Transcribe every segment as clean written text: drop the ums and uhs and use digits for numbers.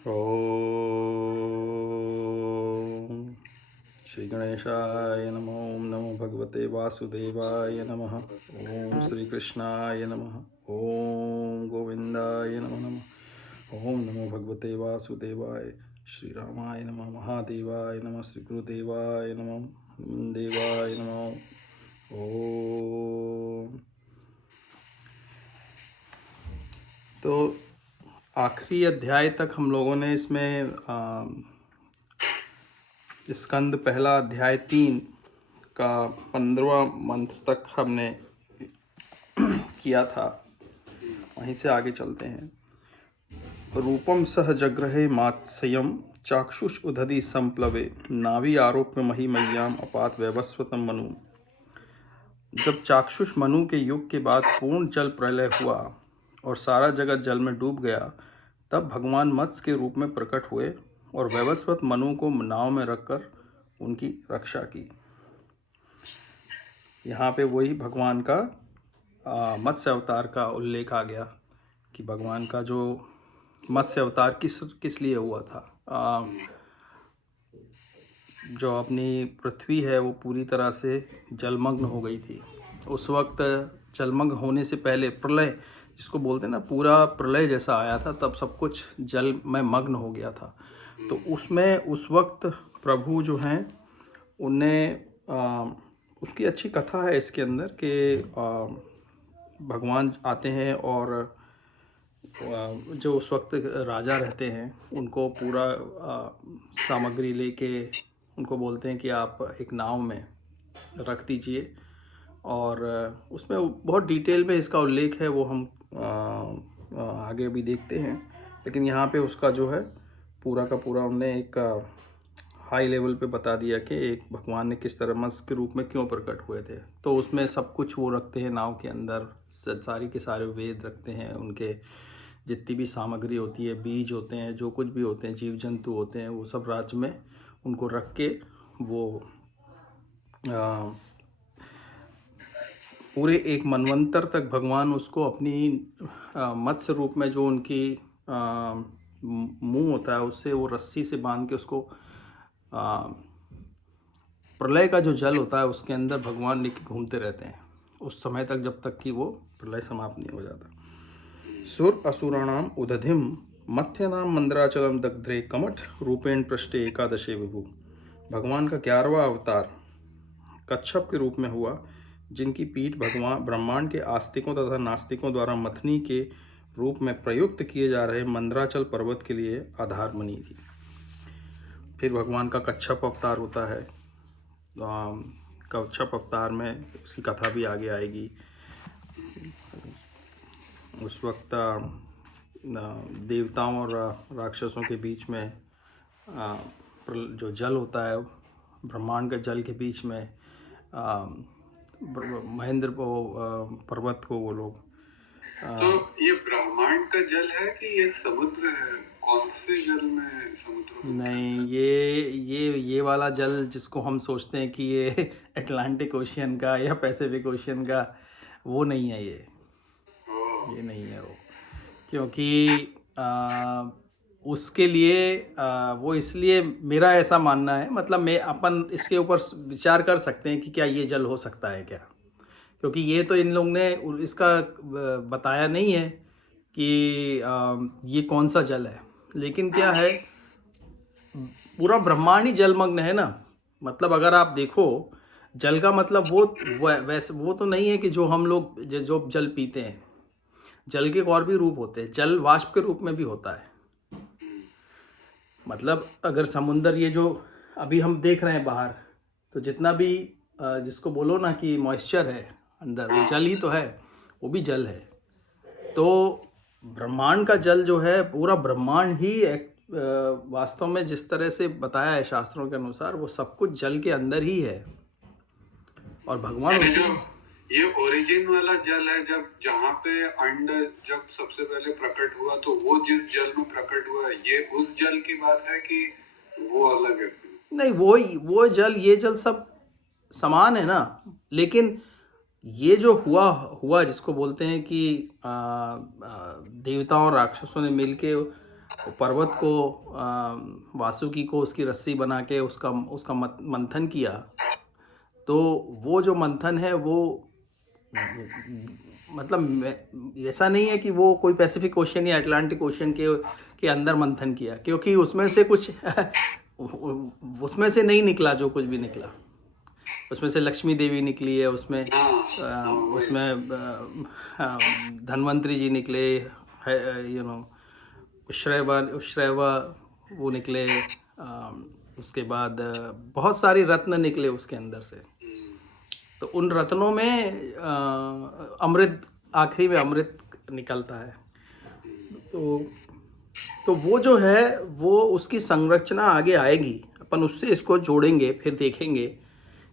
ओम श्री गणेशाय नमः। ओम नमो भगवते वासुदेवाय नमः। ओम श्री कृष्णाय नमः। ओम गोविंदाय नमः नमः। ओम नमो भगवते वासुदेवाय। श्री रामाय नमः। महादेवाय नमः। श्री गुरुदेवाय नमः। देवाय नमः। ओम। तो आखिरी अध्याय तक हम लोगों ने इसमें स्कंद पहला अध्याय 3 का 15वां मंत्र तक हमने किया था। वहीं से आगे चलते हैं। रूपम सह जग्रहे मात्स्यम चाक्षुष उदधि संप्लवे नाभि आरोप्य महिमय्याम अपात वैवस्वतम मनु। जब चाक्षुष मनु के युग के बाद पूर्ण जल प्रलय हुआ और सारा जगत जल में डूब गया, तब भगवान मत्स्य के रूप में प्रकट हुए और वैवस्वत मनु को नाव में रखकर उनकी रक्षा की। यहाँ पे वही भगवान का मत्स्य अवतार का उल्लेख आ गया कि भगवान का जो मत्स्य अवतार किस लिए हुआ था। जो अपनी पृथ्वी है वो पूरी तरह से जलमग्न हो गई थी। उस वक्त जलमग्न होने से पहले प्रलय, जिसको बोलते हैं ना, पूरा प्रलय जैसा आया था, तब सब कुछ जल में मग्न हो गया था। तो उसमें उस वक्त प्रभु जो हैं उन्हें उसकी अच्छी कथा है इसके अंदर कि भगवान आते हैं और जो उस वक्त राजा रहते हैं उनको पूरा सामग्री लेके उनको बोलते हैं कि आप एक नाव में रख दीजिए। और उसमें बहुत डिटेल में इसका उल्लेख है, वो हम आगे भी देखते हैं। लेकिन यहाँ पे उसका जो है पूरा का पूरा उन्होंने एक हाई लेवल पे बता दिया कि एक भगवान ने किस तरह मत्स्य के रूप में क्यों प्रकट हुए थे। तो उसमें सब कुछ वो रखते हैं नाव के अंदर, सारी के सारे वेद रखते हैं, उनके जितनी भी सामग्री होती है, बीज होते हैं, जो कुछ भी होते हैं, जीव जंतु होते हैं, वो सब राज्य में उनको रख के वो पूरे एक मनवंतर तक भगवान उसको अपनी मत्स्य रूप में जो उनकी मुंह होता है उससे वो रस्सी से बांध के उसको प्रलय का जो जल होता है उसके अंदर भगवान लेके घूमते रहते हैं उस समय तक, जब तक कि वो प्रलय समाप्त नहीं हो जाता। सुर असुराणाम उदधिम मथ्यनाम मंदराचलम दग्ध्रे कमठ रूपेण पृष्ठे एकादशे विभु। भगवान का 11वां अवतार कच्छप के रूप में हुआ, जिनकी पीठ भगवान ब्रह्मांड के आस्तिकों तथा नास्तिकों द्वारा मथनी के रूप में प्रयुक्त किए जा रहे मंदराचल पर्वत के लिए आधार बनी थी। फिर भगवान का कच्छप अवतार होता है। कच्छप अवतार में उसकी कथा भी आगे आएगी। उस वक्त देवताओं और राक्षसों के बीच में जो जल होता है, ब्रह्मांड के जल के बीच में महेंद्र पर्वत को वो लोग तो ये ब्रह्मांड का जल है कि ये समुद्र है? कौन से जल में समुद्र? नहीं, ये वाला जल जिसको हम सोचते हैं कि ये अटलांटिक ओशियन का या पैसिफिक ओशियन का, वो नहीं है। ये नहीं है वो, क्योंकि उसके लिए वो, इसलिए मेरा ऐसा मानना है, मतलब मैं अपन इसके ऊपर विचार कर सकते हैं कि क्या ये जल हो सकता है क्या, क्योंकि ये तो इन लोगों ने इसका बताया नहीं है कि ये कौन सा जल है। लेकिन क्या है, पूरा ब्रह्मांड ही जलमग्न है ना। मतलब अगर आप देखो, जल का मतलब वैसे वो तो नहीं है कि जो हम लोग जो जल पीते हैं। जल के और भी रूप होते हैं, जल वाष्प के रूप में भी होता है। मतलब अगर समुंदर, ये जो अभी हम देख रहे हैं बाहर, तो जितना भी जिसको बोलो ना कि मॉइस्चर है अंदर, वो जल ही तो है, वो भी जल है। तो ब्रह्मांड का जल जो है, पूरा ब्रह्मांड ही वास्तव में जिस तरह से बताया है शास्त्रों के अनुसार, वो सब कुछ जल के अंदर ही है। और भगवान ये ओरिजिन वाला जल है, जहाँ पे अंड जब सबसे पहले प्रकट हुआ, तो वो जिस जल में प्रकट हुआ, ये उस जल की बात है कि वो अलग है? नहीं, वो जल, ये जल सब समान है ना। लेकिन ये जो हुआ जिसको बोलते हैं कि देवताओं और राक्षसों ने मिलके वो पर्वत को वासुकी को उसकी रस्सी बना के उसका उसका मंथन किया, तो वो जो मंथन है वो मतलब ऐसा नहीं है कि वो कोई पैसिफिक ओशन या अटलांटिक ओशन के अंदर मंथन किया, क्योंकि उसमें से कुछ उसमें से नहीं निकला जो कुछ भी निकला। उसमें से लक्ष्मी देवी निकली है, उसमें धन्वंतरी जी निकले, उश्रैवा वो निकले, उसके बाद बहुत सारी रत्न निकले उसके अंदर से। तो उन रत्नों में अमृत, आखिरी में अमृत निकलता है। तो वो जो है वो उसकी संरचना आगे आएगी, अपन उससे इसको जोड़ेंगे, फिर देखेंगे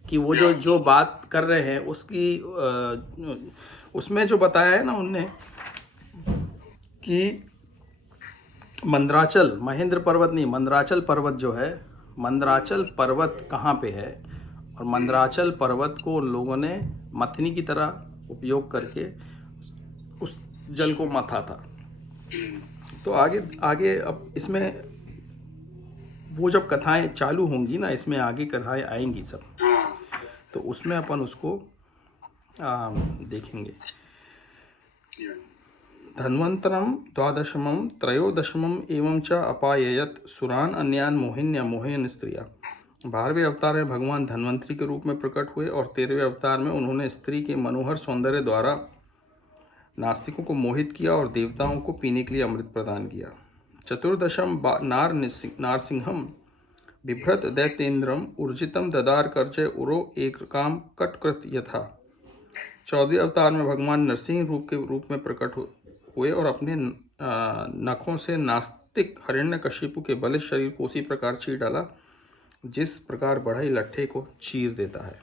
कि वो जो बात कर रहे हैं उसकी उसमें जो बताया है ना उनने कि मंदराचल, महेंद्र पर्वत नहीं, मंदराचल पर्वत जो है, मंदराचल पर्वत कहाँ पे है, और मंदराचल पर्वत को उन लोगों ने मथनी की तरह उपयोग करके उस जल को मथा था। तो आगे अब इसमें वो जब कथाएं चालू होंगी ना, इसमें आगे कथाएं आएंगी सब, तो उसमें अपन उसको देखेंगे। धन्वंतरम द्वादशमं त्रयोदशमं एवं च अपाययत सुरान अन्यान मोहिन्या मोहयन स्त्रिया। 12वें अवतार में भगवान धन्वंतरी के रूप में प्रकट हुए और 13वें अवतार में उन्होंने स्त्री के मनोहर सौंदर्य द्वारा नास्तिकों को मोहित किया और देवताओं को पीने के लिए अमृत प्रदान किया। चतुर्दशम नारसिंहम बिभ्रत दैत्येन्द्रम ऊर्जितम ददार कर्जय उरो एक काम कटकृत यथा। 14वें अवतार में भगवान नरसिंह रूप में प्रकट हुए और अपने नखों से नास्तिक हिरण्यकशिपु के बलिष्ठ शरीर को उसी प्रकार चीर डाला जिस प्रकार बढ़ई लट्ठे को चीर देता है।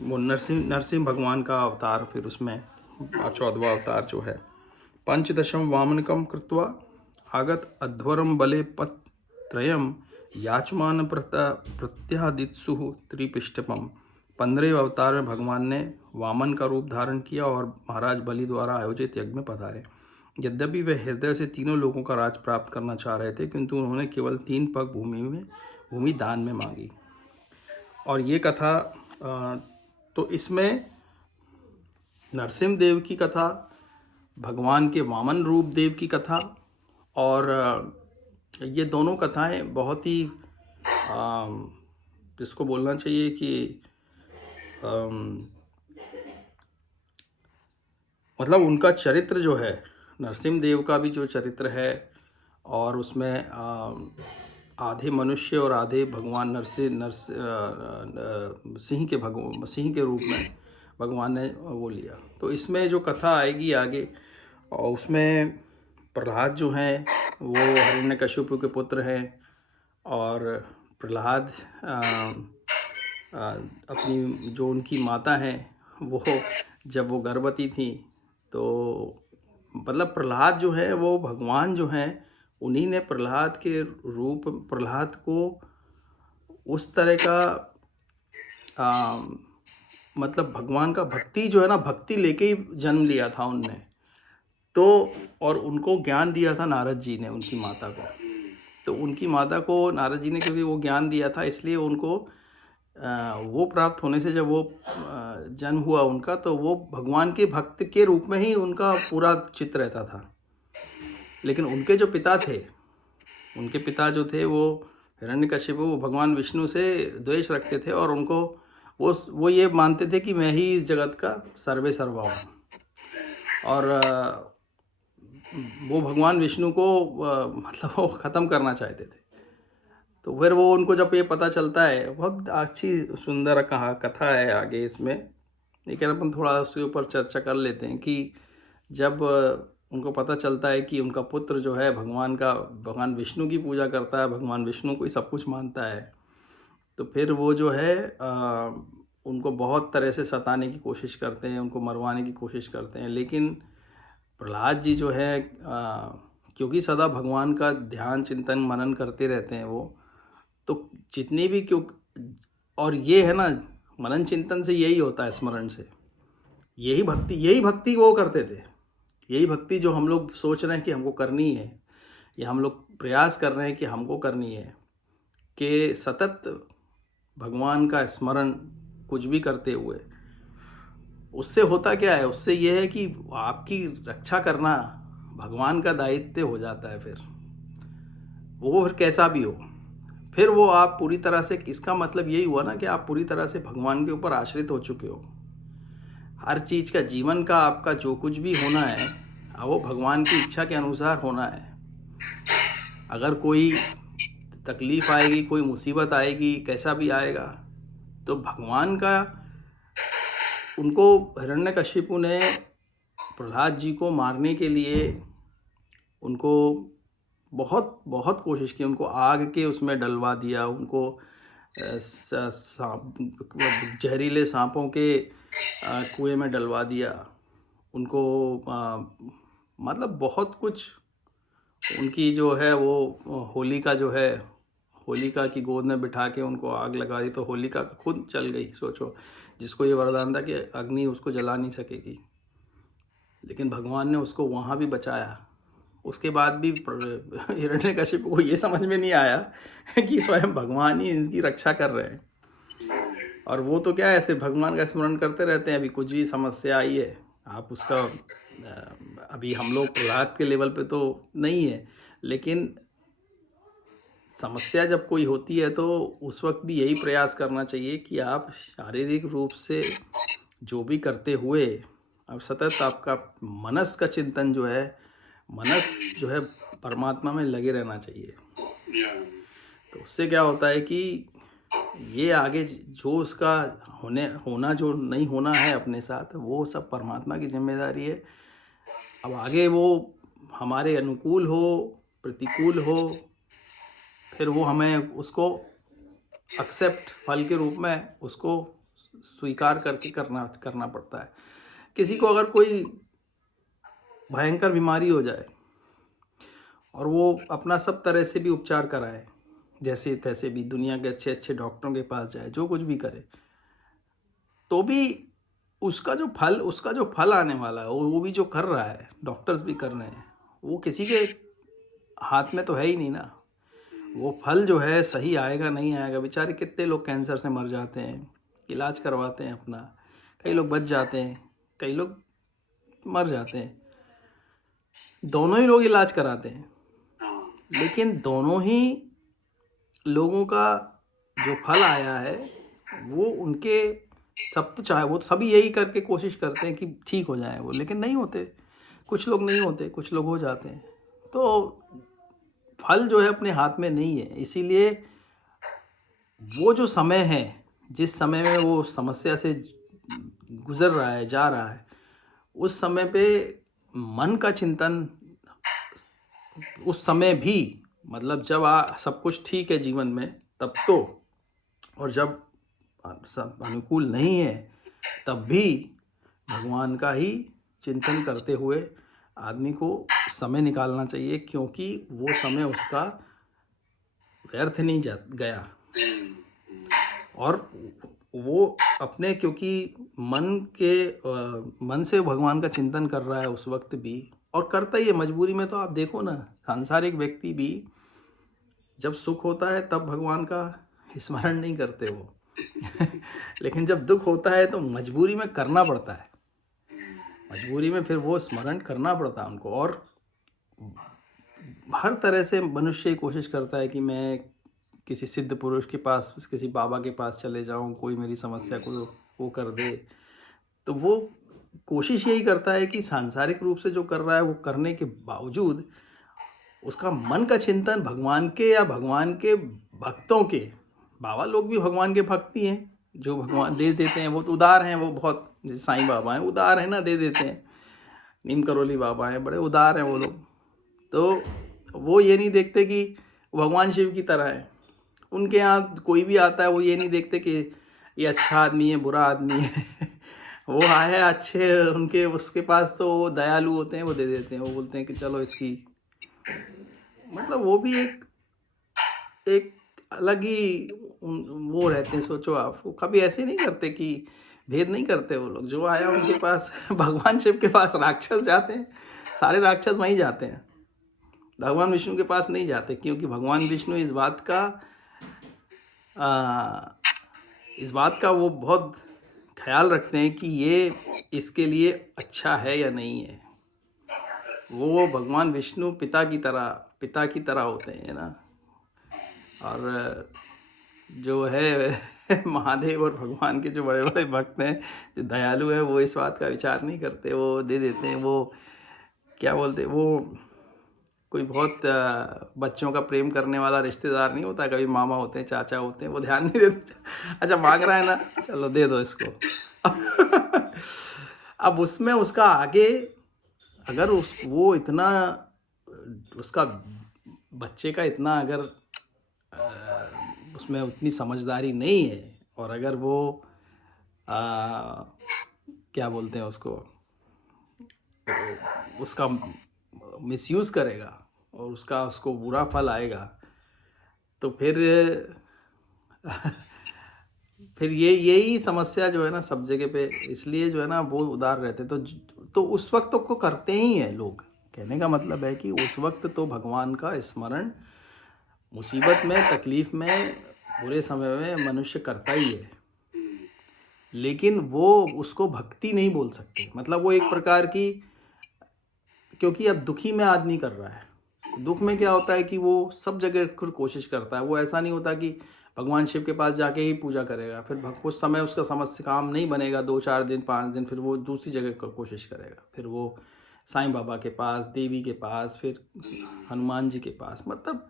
वो नरसिंह भगवान का अवतार, फिर उसमें 14वां अवतार जो है। पंचदशम वामनकम कृत्वा आगत अध्वरम बले पत्रयम याचमान प्रत्यादित्सु त्रिपिष्टपम। 15वें अवतार में भगवान ने वामन का रूप धारण किया और महाराज बलि द्वारा आयोजित यज्ञ में पधारे। यद्यपि वे हृदय से तीनों लोगों का राज प्राप्त करना चाह रहे थे, किंतु उन्होंने केवल 3 पग भूमि दान में मांगी। और ये कथा तो इसमें नरसिंह देव की कथा, भगवान के वामन रूप देव की कथा, और ये दोनों कथाएं बहुत ही जिसको बोलना चाहिए कि मतलब उनका चरित्र जो है, नरसिंह देव का भी जो चरित्र है, और उसमें आधे मनुष्य और आधे भगवान सिंह के रूप में भगवान ने वो लिया। तो इसमें जो कथा आएगी आगे, और उसमें प्रहलाद जो हैं वो हिरण्यकशिपु के पुत्र हैं, और प्रहलाद अपनी जो उनकी माता हैं वो जब वो गर्भवती थी, तो मतलब प्रहलाद जो है वो भगवान जो हैं उन्हीं ने प्रहलाद को उस तरह का मतलब भगवान का भक्ति जो है ना, भक्ति लेके ही जन्म लिया था उनने। तो और उनको ज्ञान दिया था नारद जी ने, उनकी माता को। तो उनकी माता को नारद जी ने क्योंकि वो ज्ञान दिया था, इसलिए उनको वो प्राप्त होने से जब वो जन्म हुआ उनका, तो वो भगवान के भक्त के रूप में ही उनका पूरा चित्र रहता था। लेकिन उनके जो पिता थे, उनके पिता जो थे वो हिरण्यकशिपु, वो भगवान विष्णु से द्वेष रखते थे, और उनको वो ये मानते थे कि मैं ही इस जगत का सर्वे सर्वा हूँ, और वो भगवान विष्णु को मतलब वो ख़त्म करना चाहते थे। तो फिर वो उनको जब ये पता चलता है, बहुत अच्छी सुंदर कथा है आगे इसमें, लेकिन अपन थोड़ा उसके ऊपर चर्चा कर लेते हैं कि जब उनको पता चलता है कि उनका पुत्र जो है भगवान विष्णु की पूजा करता है, भगवान विष्णु को ही सब कुछ मानता है, तो फिर वो जो है उनको बहुत तरह से सताने की कोशिश करते हैं, उनको मरवाने की कोशिश करते हैं। लेकिन प्रहलाद जी जो है क्योंकि सदा भगवान का ध्यान चिंतन मनन करते रहते हैं वो, तो जितनी भी और ये है ना, मनन चिंतन से यही होता है, स्मरण से, यही भक्ति वो करते थे। यही भक्ति जो हम लोग सोच रहे हैं कि हमको करनी है, ये हम लोग प्रयास कर रहे हैं कि हमको करनी है कि सतत भगवान का स्मरण कुछ भी करते हुए, उससे होता क्या है, उससे ये है कि आपकी रक्षा करना भगवान का दायित्व हो जाता है। फिर वो फिर कैसा भी हो, फिर वो आप पूरी तरह से, इसका मतलब यही हुआ ना कि आप पूरी तरह से भगवान के ऊपर आश्रित हो चुके हो। हर चीज़ का, जीवन का आपका जो कुछ भी होना है वो भगवान की इच्छा के अनुसार होना है। अगर कोई तकलीफ़ आएगी, कोई मुसीबत आएगी, कैसा भी आएगा, तो भगवान का, उनको हिरण्यकशिपु ने प्रहलाद जी को मारने के लिए उनको बहुत बहुत कोशिश की, उनको आग के उसमें डलवा दिया, उनको जहरीले सांपों के कुएं में डलवा दिया, उनको मतलब बहुत कुछ, उनकी जो है वो होलिका जो है, होलिका की गोद में बिठा के उनको आग लगा दी, तो होलिका खुद चल गई। सोचो, जिसको ये वरदान था कि अग्नि उसको जला नहीं सकेगी, लेकिन भगवान ने उसको वहाँ भी बचाया। उसके बाद भी हिरण्यकशिपु को ये समझ में नहीं आया कि स्वयं भगवान ही इनकी रक्षा कर रहे हैं। और वो तो क्या है, सिर्फ भगवान का स्मरण करते रहते हैं। अभी कुछ भी समस्या आई है, आप उसका, अभी हम लोग प्रहलाद के लेवल पे तो नहीं है, लेकिन समस्या जब कोई होती है तो उस वक्त भी यही प्रयास करना चाहिए कि आप शारीरिक रूप से जो भी करते हुए, अब सतत आपका मनस का चिंतन जो है, मनस जो है परमात्मा में लगे रहना चाहिए। तो उससे क्या होता है कि ये आगे जो उसका होना जो नहीं होना है अपने साथ, वो सब परमात्मा की जिम्मेदारी है। अब आगे वो हमारे अनुकूल हो, प्रतिकूल हो, फिर वो हमें उसको एक्सेप्ट, फल के रूप में उसको स्वीकार करके करना पड़ता है। किसी को अगर कोई भयंकर बीमारी हो जाए और वो अपना सब तरह से भी उपचार कराए, जैसे तैसे भी दुनिया के अच्छे अच्छे डॉक्टरों के पास जाए, जो कुछ भी करे, तो भी उसका जो फल आने वाला है, वो भी जो कर रहा है, डॉक्टर्स भी कर रहे हैं, वो किसी के हाथ में तो है ही नहीं ना। वो फल जो है सही आएगा नहीं आएगा, बेचारे कितने लोग कैंसर से मर जाते हैं, इलाज करवाते हैं अपना, कई लोग बच जाते हैं, कई लोग मर जाते हैं, दोनों ही लोग इलाज कराते हैं, लेकिन दोनों ही लोगों का जो फल आया है वो उनके, सब तो चाहे वो सभी यही करके कोशिश करते हैं कि ठीक हो जाए वो, लेकिन नहीं होते। कुछ लोग नहीं होते, कुछ लोग हो जाते हैं। तो फल जो है अपने हाथ में नहीं है, इसीलिए वो जो समय है, जिस समय में वो समस्या से गुजर रहा है, जा रहा है, उस समय पे मन का चिंतन, उस समय भी, मतलब जब सब कुछ ठीक है जीवन में तब तो, और जब सब अनुकूल नहीं है तब भी भगवान का ही चिंतन करते हुए आदमी को समय निकालना चाहिए, क्योंकि वो समय उसका व्यर्थ नहीं गया। और वो अपने, क्योंकि मन से भगवान का चिंतन कर रहा है उस वक्त भी, और करता ही है मजबूरी में। तो आप देखो ना, सांसारिक व्यक्ति भी जब सुख होता है तब भगवान का स्मरण नहीं करते वो लेकिन जब दुख होता है तो मजबूरी में करना पड़ता है, मजबूरी में फिर वो स्मरण करना पड़ता है उनको। और हर तरह से मनुष्य कोशिश करता है कि मैं किसी सिद्ध पुरुष के पास, किसी बाबा के पास चले जाऊं, कोई मेरी समस्या को वो कर दे। तो वो कोशिश यही करता है कि सांसारिक रूप से जो कर रहा है वो करने के बावजूद उसका मन का चिंतन भगवान के, या भगवान के भक्तों के, बाबा लोग भी भगवान के भक्त ही हैं, जो भगवान दे देते हैं, वो तो उदार हैं, वो बहुत, जैसे साईं बाबा हैं उदार हैं ना, दे देते हैं। नीम करोली बाबा हैं, बड़े उदार हैं वो लोग। तो वो ये नहीं देखते कि भगवान शिव की तरह है। उनके यहाँ कोई भी आता है वो ये नहीं देखते कि ये अच्छा आदमी है, बुरा आदमी है वो आए अच्छे, उनके उसके पास तो वो दयालु होते हैं, वो दे देते हैं, वो बोलते हैं कि चलो इसकी, मतलब वो भी एक अलग ही वो रहते हैं। सोचो आप, वो कभी ऐसे नहीं करते कि भेद नहीं करते वो लोग। जो आया उनके पास भगवान शिव के पास राक्षस जाते हैं, सारे राक्षस वहीं जाते हैं, भगवान विष्णु के पास नहीं जाते, क्योंकि भगवान विष्णु इस बात का वो बहुत ख्याल रखते हैं कि ये इसके लिए अच्छा है या नहीं है। वो भगवान विष्णु पिता की तरह होते हैं ना। और जो है महादेव और भगवान के जो बड़े बड़े भक्त हैं, जो दयालु हैं, वो इस बात का विचार नहीं करते, वो दे देते हैं। वो क्या बोलते हैं, वो कोई बहुत बच्चों का प्रेम करने वाला रिश्तेदार नहीं होता, कभी मामा होते हैं, चाचा होते हैं, वो ध्यान नहीं देते। अच्छा मांग रहा है ना, चलो दे दो इसको। अब उसमें उसका आगे अगर वो इतना उसका बच्चे का इतना अगर उसमें उतनी समझदारी नहीं है, और अगर वो क्या बोलते हैं उसका मिसयूज़ करेगा और उसको बुरा फल आएगा, तो फिर यही समस्या जो है ना सब जगह पे, इसलिए जो है ना वो उदार रहते। तो उस वक्त तो को करते ही हैं लोग। कहने का मतलब है कि उस वक्त तो भगवान का स्मरण मुसीबत में, तकलीफ़ में, बुरे समय में मनुष्य करता ही है, लेकिन वो उसको भक्ति नहीं बोल सकते। मतलब वो एक प्रकार की, क्योंकि अब दुखी में आदमी कर रहा है। दुख में क्या होता है कि वो सब जगह खुद कोशिश करता है। वो ऐसा नहीं होता कि भगवान शिव के पास जाके ही पूजा करेगा, फिर कुछ समय उसका समस्या काम नहीं बनेगा, 2-4 दिन 5 दिन, फिर वो दूसरी जगह कोशिश करेगा, फिर वो साईं बाबा के पास, देवी के पास, फिर हनुमान जी के पास, मतलब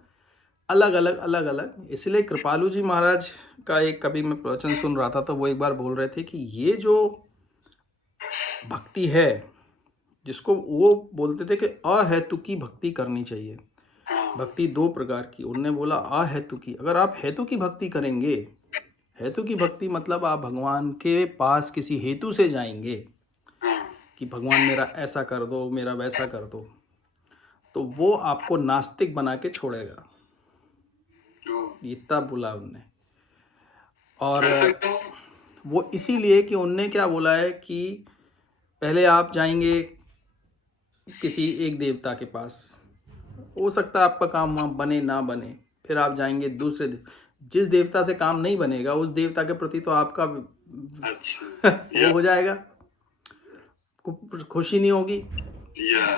अलग अलग। इसलिए कृपालु जी महाराज का एक कभी मैं प्रवचन सुन रहा था, तो वो एक बार बोल रहे थे कि ये जो भक्ति है, जिसको वो बोलते थे कि अहेतुकी भक्ति करनी चाहिए। भक्ति 2 प्रकार की, उन्होंने बोला अहेतुकी। अगर आप हेतु की भक्ति करेंगे, हेतु की भक्ति मतलब आप भगवान के पास किसी हेतु से जाएंगे कि भगवान मेरा ऐसा कर दो, मेरा वैसा कर दो, तो वो आपको नास्तिक बना के छोड़ेगा। इतना बोला उनने। और वो इसीलिए कि उनने क्या बोला है कि पहले आप जाएंगे किसी एक देवता के पास, हो सकता है आपका काम वहाँ बने ना बने, फिर आप जाएंगे दूसरे जिस देवता से काम नहीं बनेगा, उस देवता के प्रति तो आपका वो हो जाएगा, खुशी नहीं होगी।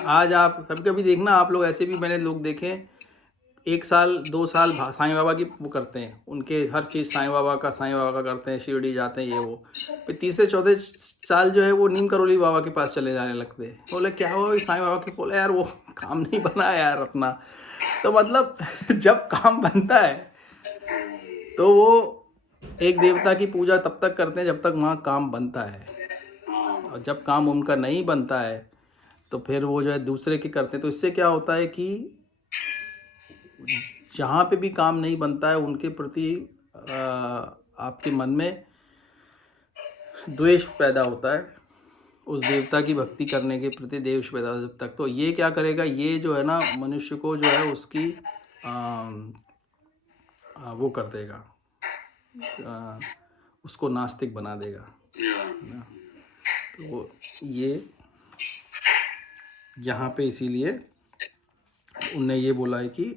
आज आप कभी देखना, आप लोग ऐसे भी मैंने लोग देखे 1 साल 2 साल साईं बाबा की वो करते हैं, उनके हर चीज़ साईं बाबा का करते हैं, शिरडी जाते हैं, ये वो, फिर तीसरे चौथे साल जो है वो नीम करोली बाबा के पास चले जाने लगते हैं। बोले क्या हुआ साईं बाबा के, बोले यार वो काम नहीं बना यार अपना। तो मतलब जब काम बनता है तो वो एक देवता की पूजा तब तक करते हैं जब तक वहाँ काम बनता है, और जब काम उनका नहीं बनता है तो फिर वो जो है दूसरे की करते हैं। तो इससे क्या होता है कि जहाँ पे भी काम नहीं बनता है उनके प्रति आपके मन में द्वेष पैदा होता है, उस देवता की भक्ति करने के प्रति द्वेष पैदा जब तक, तो ये क्या करेगा, ये जो है ना मनुष्य को जो है उसकी वो कर देगा, उसको नास्तिक बना देगा ना। तो ये यहाँ पे इसीलिए उनने ये बोला है कि,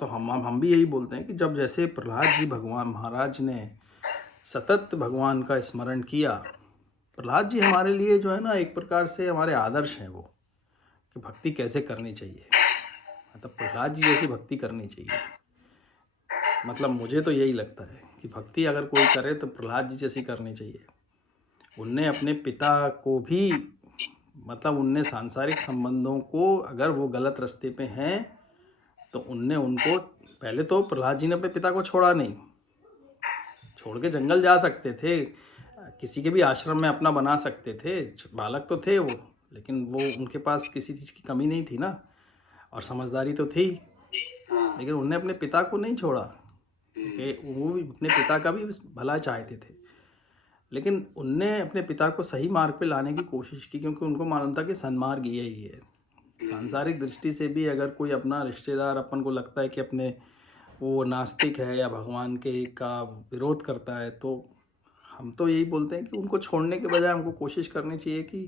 तो हम भी यही बोलते हैं कि जब जैसे प्रहलाद जी भगवान महाराज ने सतत भगवान का स्मरण किया, प्रहलाद जी हमारे लिए जो है ना एक प्रकार से हमारे आदर्श हैं, वो कि भक्ति कैसे करनी चाहिए, मतलब प्रहलाद जी जैसी भक्ति करनी चाहिए। मतलब मुझे तो यही लगता है कि भक्ति अगर कोई करे तो प्रहलाद जी जैसी करनी चाहिए। उनने अपने पिता को भी, मतलब उनने सांसारिक संबंधों को, अगर वो गलत रास्ते पे हैं तो उनने उनको, पहले तो प्रहलाद जी ने अपने पिता को छोड़ा नहीं, छोड़ के जंगल जा सकते थे, किसी के भी आश्रम में अपना बना सकते थे, बालक तो थे वो, लेकिन वो उनके पास किसी चीज़ की कमी नहीं थी ना, और समझदारी तो थी, लेकिन उनने अपने पिता को नहीं छोड़ा, वो भी अपने पिता का भी भला चाहते थे, लेकिन उनने अपने पिता को सही मार्ग पे लाने की कोशिश की, क्योंकि उनको मालूम था कि सन्मार्ग यही है। सांसारिक दृष्टि से भी अगर कोई अपना रिश्तेदार अपन को लगता है कि अपने वो नास्तिक है या भगवान के का विरोध करता है, तो हम तो यही बोलते हैं कि उनको छोड़ने के बजाय हमको कोशिश करनी चाहिए कि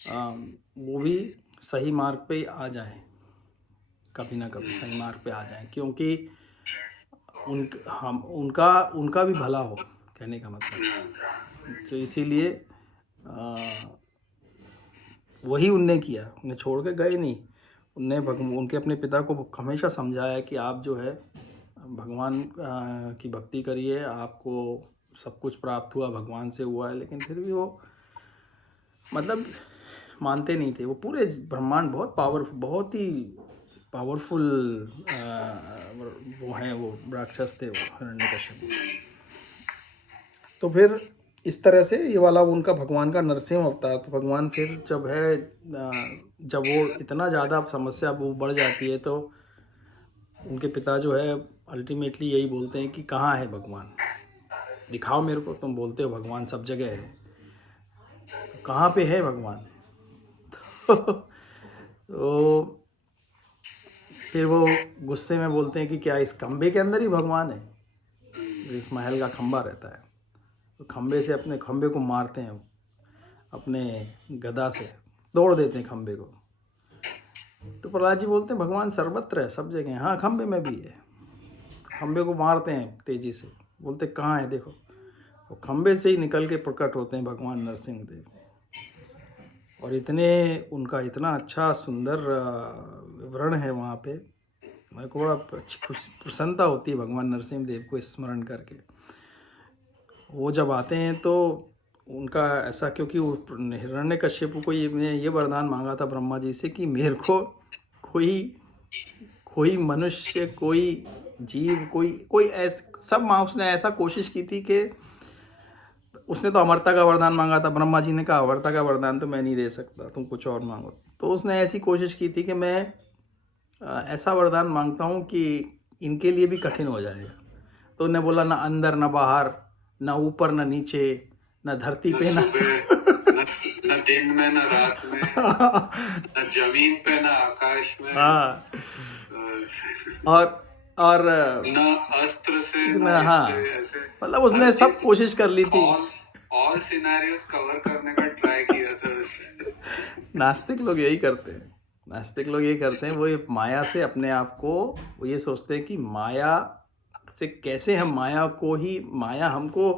वो भी सही मार्ग पे आ जाए। कभी ना कभी सही मार्ग पे आ जाएं, क्योंकि उनका भी भला हो, कहने का मतलब। तो इसीलिए वही उनने किया, उन्हें छोड़ के गए नहीं। उनने उनके अपने पिता को हमेशा समझाया कि आप जो है भगवान की भक्ति करिए, आपको सब कुछ प्राप्त हुआ भगवान से हुआ है। लेकिन फिर भी वो मतलब मानते नहीं थे। वो पूरे ब्रह्मांड बहुत ही पावरफुल वो हैं, वो राक्षस थे, वो हिरण्यकश्यप। तो फिर इस तरह से ये वाला उनका भगवान का नरसिंह अवतार। तो भगवान फिर जब वो इतना ज़्यादा समस्या वो बढ़ जाती है, तो उनके पिता जो है अल्टीमेटली यही बोलते हैं कि कहाँ है भगवान, दिखाओ मेरे को। तुम बोलते हो भगवान सब जगह है, तो कहाँ पे है भगवान? तो फिर वो गुस्से में बोलते हैं कि क्या इस खंबे के अंदर ही भगवान है? इस महल का खंबा रहता है, तो खंबे से अपने खंबे को मारते हैं, अपने गदा से तोड़ देते हैं खंबे को। तो प्रहलाद जी बोलते हैं भगवान सर्वत्र है, सब जगह है। हाँ, खंबे में भी है। खंबे को मारते हैं तेजी से, बोलते कहाँ है देखो। तो खंबे से ही निकल के प्रकट होते हैं भगवान नरसिंह देव। और उनका इतना अच्छा सुंदर विवरण है वहाँ पे, मेरे को बड़ा प्रसन्नता होती है भगवान नरसिंह देव को स्मरण करके। वो जब आते हैं तो उनका ऐसा, क्योंकि हिरण्यकश्यप को ये वरदान मांगा था ब्रह्मा जी से कि मेरे को कोई मनुष्य, कोई जीव, कोई ऐसा सब माँ उसने ऐसा कोशिश की थी कि उसने तो अमरता का वरदान मांगा था। ब्रह्मा जी ने कहा अमरता का वरदान तो मैं नहीं दे सकता, तुम कुछ और मांगो। तो उसने ऐसी कोशिश की थी कि मैं ऐसा वरदान मांगता हूँ कि इनके लिए भी कठिन हो जाएगा। तो उन्होंने बोला ना अंदर ना बाहर, ना ऊपर ना नीचे, ना धरती पे ना न दिन में ना रात में, न जमीन पे ना आकाश में। हाँ, और न अस्त्र से ना, हाँ, ऐसे मतलब उसने सब कोशिश कर ली थी। ऑल सिनेरियोस कवर करने का ट्राई किया था। नास्तिक लोग यही करते हैं। नास्तिक लोग यही करते हैं, वो ये माया से अपने आप को, वो ये सोचते हैं कि माया से कैसे हम माया हमको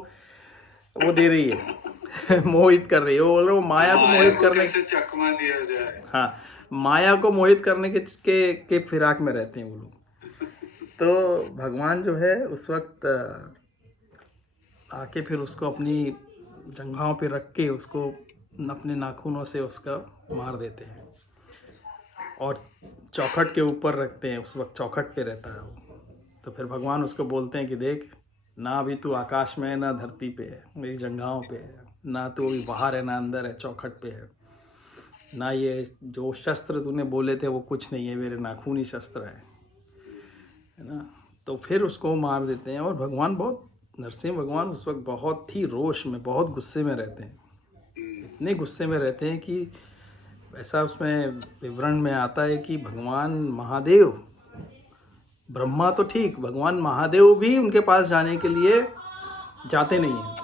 वो दे रही है मोहित कर रही है। वो माया को मोहित करने से चकमा दिया जाए। हाँ, माया को मोहित करने के फिराक में रहते हैं वो लोग। तो भगवान जो है उस वक्त आके फिर उसको अपनी जंघाओं पे रख के उसको अपने नाखूनों से उसका मार देते हैं और चौखट के ऊपर रखते हैं। उस वक्त चौखट पे रहता है वो। तो फिर भगवान उसको बोलते हैं कि देख, ना अभी तू आकाश में है ना धरती पे है, मेरी जंघाओं पे है, ना तो अभी बाहर है ना अंदर है, चौखट पे है। ना ये जो शस्त्र तूने बोले थे वो कुछ नहीं है, मेरे नाखून ही शस्त्र है ना। तो फिर उसको मार देते हैं। और नरसिंह भगवान उस वक्त बहुत ही रोष में, बहुत गुस्से में रहते हैं। इतने गुस्से में रहते हैं कि ऐसा उसमें विवरण में आता है कि भगवान महादेव, ब्रह्मा तो ठीक, भगवान महादेव भी उनके पास जाने के लिए जाते नहीं हैं।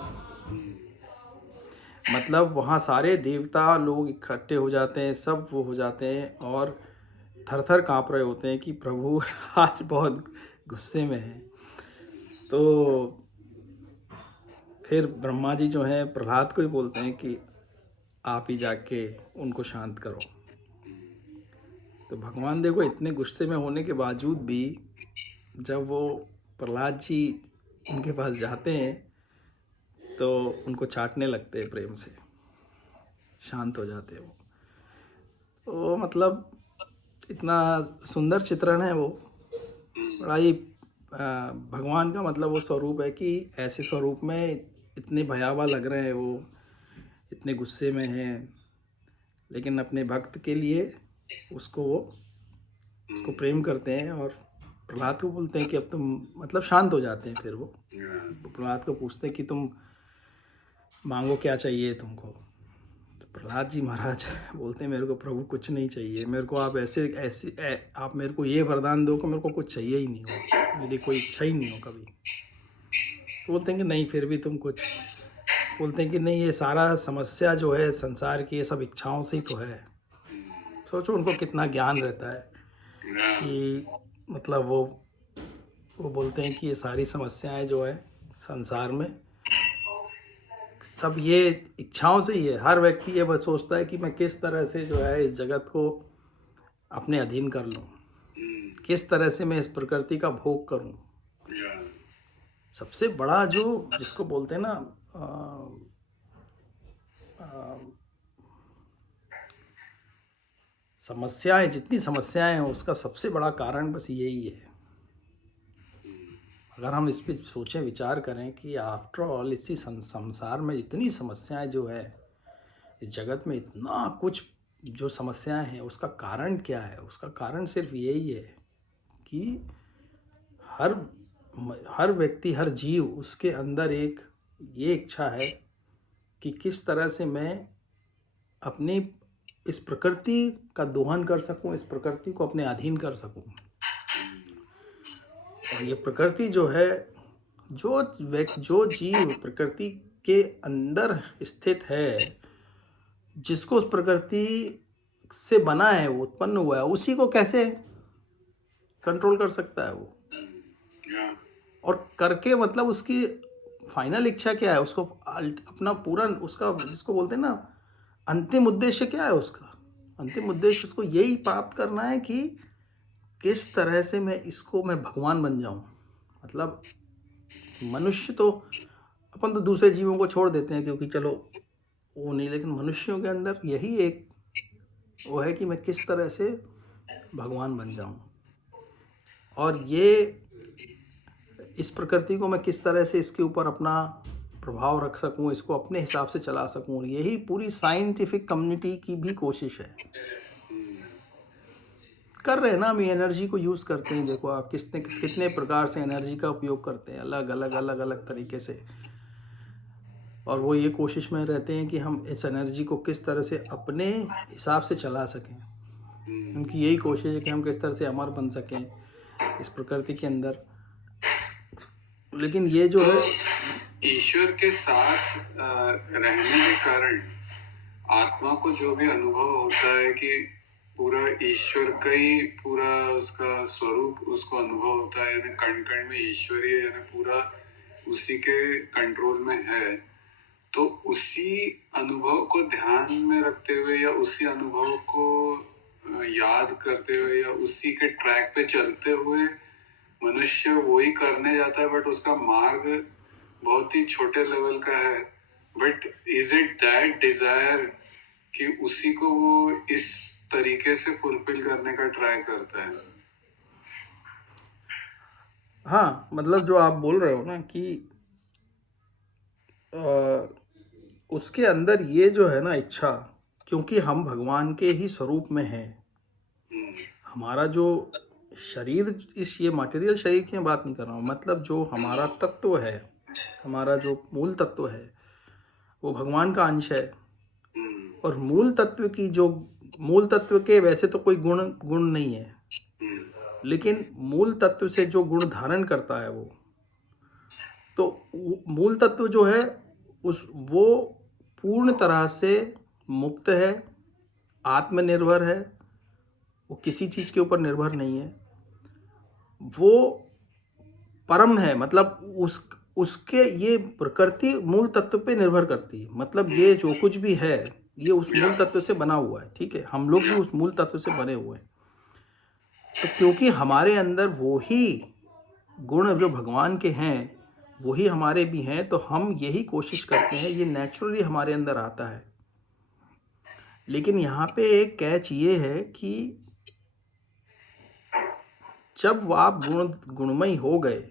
मतलब वहाँ सारे देवता लोग इकट्ठे हो जाते हैं, सब वो हो जाते हैं और थर थर काँप रहे होते हैं कि प्रभु आज बहुत गुस्से में हैं। तो फिर ब्रह्मा जी जो हैं प्रहलाद को ही बोलते हैं कि आप ही जाके उनको शांत करो। तो भगवान देखो इतने गुस्से में होने के बावजूद भी जब वो प्रहलाद जी उनके पास जाते हैं तो उनको चाटने लगते हैं प्रेम से, शांत हो जाते हैं वो। तो मतलब इतना सुंदर चित्रण है वो। बड़ा ही भगवान का मतलब वो स्वरूप है कि ऐसे स्वरूप में इतने भयावह लग रहे हैं वो, इतने गुस्से में हैं, लेकिन अपने भक्त के लिए उसको प्रेम करते हैं। और प्रहलाद को बोलते हैं कि अब तुम, मतलब शांत हो जाते हैं। फिर वो प्रहलाद को पूछते हैं कि तुम मांगो क्या चाहिए तुमको। तो प्रहलाद जी महाराज बोलते हैं मेरे को प्रभु कुछ नहीं चाहिए, मेरे को आप आप मेरे को ये वरदान दो कि मेरे को कुछ चाहिए ही नहीं हो, मेरी कोई इच्छा ही नहीं हो कभी। तो बोलते हैं कि नहीं फिर भी तुम कुछ, बोलते हैं कि नहीं ये सारा समस्या जो है संसार की ये सब इच्छाओं से ही तो है। सोचो उनको कितना ज्ञान रहता है Yeah. कि मतलब वो बोलते हैं कि ये सारी समस्याएं जो है संसार में सब ये इच्छाओं से ही है। हर व्यक्ति ये बस सोचता है कि मैं किस तरह से जो है इस जगत को अपने अधीन कर लूं, किस तरह से मैं इस प्रकृति का भोग करूं। Yeah. सबसे बड़ा जो जिसको बोलते हैं ना समस्याएं, जितनी समस्याएं हैं उसका सबसे बड़ा कारण बस यही है। अगर हम इस पर सोचें, विचार करें कि आफ्टर ऑल इसी संसार में इतनी समस्याएं जो है, इस जगत में इतना कुछ जो समस्याएं हैं, उसका कारण क्या है? उसका कारण सिर्फ यही है कि हर व्यक्ति, हर जीव, उसके अंदर एक ये इच्छा है कि किस तरह से मैं अपनी इस प्रकृति का दोहन कर सकूं, इस प्रकृति को अपने अधीन कर सकूं। और ये प्रकृति जो है, जो जीव प्रकृति के अंदर स्थित है, जिसको उस प्रकृति से बना है, वो उत्पन्न हुआ है, उसी को कैसे कंट्रोल कर सकता है वो? Yeah. और करके मतलब उसकी फाइनल इच्छा क्या है? उसको अपना पूरा, उसका जिसको बोलते हैं ना, अंतिम उद्देश्य क्या है उसका? अंतिम उद्देश्य उसको यही प्राप्त करना है कि किस तरह से मैं भगवान बन जाऊं। मतलब मनुष्य तो, अपन तो दूसरे जीवों को छोड़ देते हैं क्योंकि चलो वो नहीं, लेकिन मनुष्यों के अंदर यही एक वो है कि मैं किस तरह से भगवान बन जाऊं, और ये इस प्रकृति को मैं किस तरह से इसके ऊपर अपना प्रभाव रख सकूं, इसको अपने हिसाब से चला सकूं। और यही पूरी साइंटिफिक कम्युनिटी की भी कोशिश है। कर रहे हैं ना, हम एनर्जी को यूज़ करते हैं। देखो आप कितने प्रकार से एनर्जी का उपयोग करते हैं, अलग अलग तरीके से। और वो ये कोशिश में रहते हैं कि हम इस एनर्जी को किस तरह से अपने हिसाब से चला सकें। उनकी यही कोशिश है कि हम किस तरह से अमर बन सकें इस प्रकृति के अंदर। लेकिन ये जो है, ईश्वर के साथ रहने के कारण आत्मा को जो भी अनुभव होता है कि पूरा ईश्वर का ही पूरा उसका स्वरूप उसको अनुभव होता है, यानी कण कण में ईश्वरीय, यानी पूरा उसी के कंट्रोल में है। तो उसी अनुभव को ध्यान में रखते हुए या उसी अनुभव को याद करते हुए या उसी के ट्रैक पे चलते हुए मनुष्य वही करने जाता है, बट उसका मार्ग बहुत ही छोटे लेवल का है। But is it that desire कि उसी को वो इस तरीके से फुलफिल करने का ट्राई करता है? हाँ, मतलब जो आप बोल रहे हो ना कि उसके अंदर ये जो है ना इच्छा, क्योंकि हम भगवान के ही स्वरूप में हैं। हमारा जो शरीर, ये मटेरियल शरीर की मैं बात नहीं कर रहा हूँ, मतलब जो हमारा तत्व है, हमारा जो मूल तत्व है, वो भगवान का अंश है। और मूल तत्व के वैसे तो कोई गुण नहीं है, लेकिन मूल तत्व से जो गुण धारण करता है तो मूल तत्व जो है वो पूर्ण तरह से मुक्त है, आत्मनिर्भर है, वो किसी चीज़ के ऊपर निर्भर नहीं है, वो परम है। मतलब उसके ये प्रकृति मूल तत्व पे निर्भर करती है। मतलब ये जो कुछ भी है ये उस मूल तत्व से बना हुआ है, ठीक है? हम लोग भी उस मूल तत्व से बने हुए हैं। तो क्योंकि हमारे अंदर वो ही गुण जो भगवान के हैं वही हमारे भी हैं, तो हम यही कोशिश करते हैं, ये नेचुरली हमारे अंदर आता है। लेकिन यहाँ पे एक कैच ये है कि जब आप गुणमय हो गए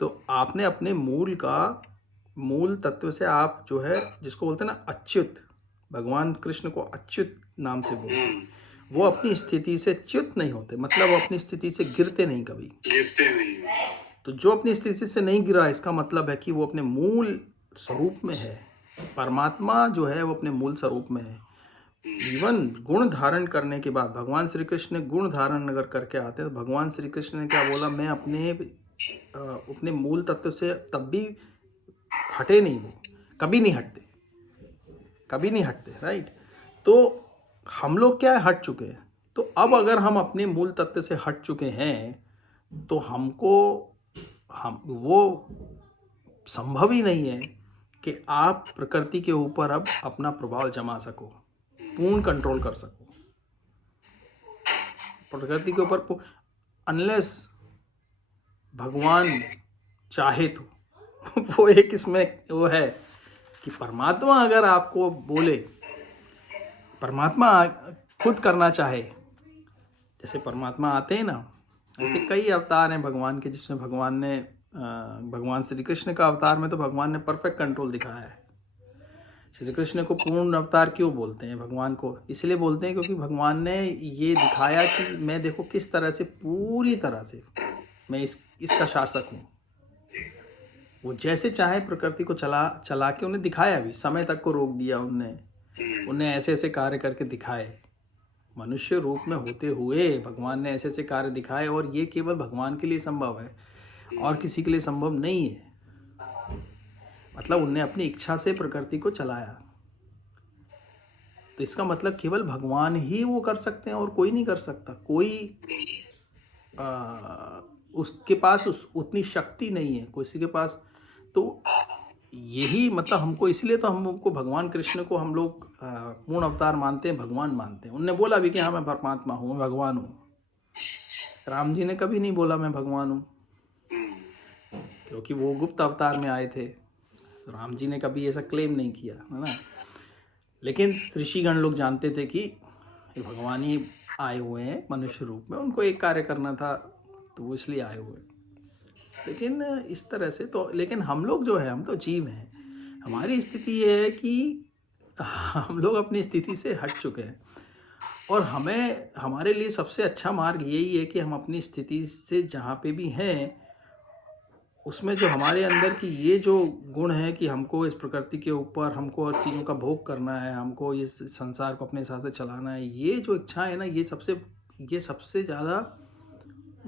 तो आपने अपने मूल तत्व से, आप जो है जिसको बोलते हैं ना अच्युत, भगवान कृष्ण को अच्युत नाम से बोलते हैं, वो अपनी स्थिति से च्युत नहीं होते। मतलब वो अपनी स्थिति से गिरते नहीं, कभी गिरते नहीं। तो जो अपनी स्थिति से नहीं गिरा, इसका मतलब है कि वो अपने मूल स्वरूप में है। परमात्मा जो है वो अपने मूल स्वरूप में है। इवन गुण धारण करने के बाद भगवान श्री कृष्ण ने गुण धारण अगर करके आते हैं तो भगवान श्री कृष्ण ने क्या बोला, मैं अपने मूल तत्व से तब भी हटे नहीं, वो कभी नहीं हटते, राइट? तो हम लोग क्या है, हट चुके हैं। तो अब अगर हम अपने मूल तत्व से हट चुके हैं तो हमको हम वो संभव ही नहीं है कि आप प्रकृति के ऊपर अब अपना प्रभाव जमा सको, पूर्ण कंट्रोल कर सको प्रकृति के ऊपर, अनलेस भगवान चाहे तो। वो एक इसमें वो है कि परमात्मा अगर आपको बोले, परमात्मा खुद करना चाहे, जैसे परमात्मा आते हैं ना, ऐसे कई अवतार हैं भगवान के जिसमें भगवान ने भगवान श्री कृष्ण का अवतार में तो भगवान ने परफेक्ट कंट्रोल दिखाया है। श्री कृष्ण को पूर्ण अवतार क्यों बोलते हैं? भगवान को इसलिए बोलते हैं क्योंकि भगवान ने ये दिखाया कि मैं देखो किस तरह से पूरी तरह से मैं इसका शासक हूँ। वो जैसे चाहे प्रकृति को चला के उन्हें दिखाया भी, समय तक को रोक दिया उन्हें ऐसे ऐसे कार्य करके दिखाए। मनुष्य रूप में होते हुए भगवान ने ऐसे ऐसे कार्य दिखाए, और ये केवल भगवान के लिए संभव है और किसी के लिए संभव नहीं है। मतलब उन्हें अपनी इच्छा से प्रकृति को चलाया, तो इसका मतलब केवल भगवान ही वो कर सकते हैं और कोई नहीं कर सकता। कोई उसके पास उतनी शक्ति नहीं है किसी के पास। तो यही मतलब हमको, इसलिए तो हमको भगवान कृष्ण को हम लोग पूर्ण अवतार मानते हैं, भगवान मानते हैं। उनने बोला भी कि हाँ मैं परमात्मा हूँ, मैं भगवान हूँ। राम जी ने कभी नहीं बोला मैं भगवान हूँ, क्योंकि वो गुप्त अवतार में आए थे। राम जी ने कभी ऐसा क्लेम नहीं किया, है ना। लेकिन ऋषिगण लोग जानते थे कि ये भगवान ही आए हुए हैं मनुष्य रूप में, उनको एक कार्य करना था तो वो इसलिए आए हुए। लेकिन इस तरह से तो, लेकिन हम लोग जो है, हम तो जीव हैं। हमारी स्थिति ये है कि हम लोग अपनी स्थिति से हट चुके हैं, और हमारे लिए सबसे अच्छा मार्ग यही है कि हम अपनी स्थिति से जहाँ पे भी हैं उसमें जो हमारे अंदर की ये जो गुण है कि हमको इस प्रकृति के ऊपर, हमको हर चीज़ों का भोग करना है, हमको इस संसार को अपने साथ चलाना है, ये जो इच्छा है ना, ये सबसे ज़्यादा